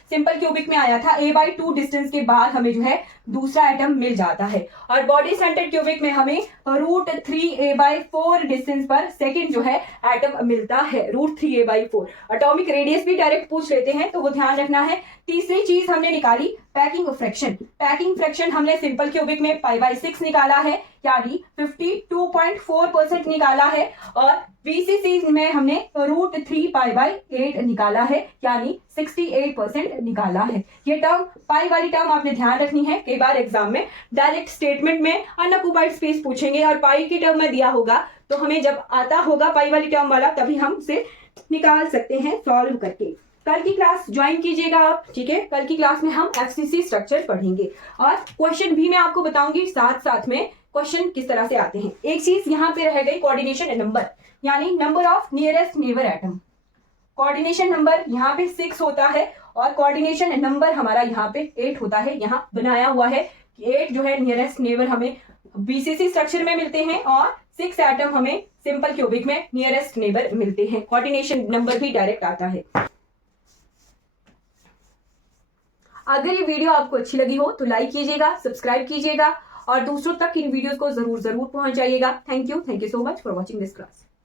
Simple cubic में आया था a/2 डिस्टेंस के बाद हमें जो है दूसरा एटम मिल जाता है, और बॉडी सेंटर्ड क्यूबिक में हमें √3a/4 डिस्टेंस पर सेकंड जो है एटम मिलता है, √3a/4। एटॉमिक रेडियस भी डायरेक्ट पूछ लेते हैं तो वो ध्यान रखना है। तीसरी चीज हमने निकाली पैकिंग फ्रैक्शन हमने सिंपल क्यूबिक में π/6 निकाला है, यानी 52.4% निकाला है, और बीसीसी में हमने √3π/8 निकाला है, यानी 68% निकाला है। ये टर्म, पाई वाली टर्म आपने ध्यान रखनी है। कई बार एग्जाम में डायरेक्ट स्टेटमेंट में अनऑक्युपाइड स्पेस पूछेंगे और पाई की टर्म में दिया होगा, तो हमें जब आता होगा पाई वाली टर्म वाला तभी हम उसे निकाल सकते हैं सॉल्व करके। कल की क्लास ज्वाइन कीजिएगा आप, ठीक है। कल की क्लास में हम एफसीसी स्ट्रक्चर पढ़ेंगे और क्वेश्चन भी मैं आपको बताऊंगी साथ साथ में क्वेश्चन किस तरह से आते हैं। एक चीज यहाँ पे रह गई कोऑर्डिनेशन नंबर, यानी number of nearest neighbour atom. Coordination number यहाँ पे 6 होता है और कोऑर्डिनेशन नंबर हमारा यहाँ पे 8 होता है। यहाँ बनाया हुआ है कि 8 जो है नियरेस्ट नेबर हमें बीसीसी स्ट्रक्चर में मिलते हैं और 6 एटम हमें सिंपल क्यूबिक में नियरेस्ट नेबर मिलते हैं। कोऑर्डिनेशन नंबर भी डायरेक्ट आता है। अगर ये वीडियो आपको अच्छी लगी हो तो लाइक कीजिएगा, सब्सक्राइब कीजिएगा और दूसरों तक इन वीडियोस को जरूर पहुंचाइएगा। Thank you so much for watching this class.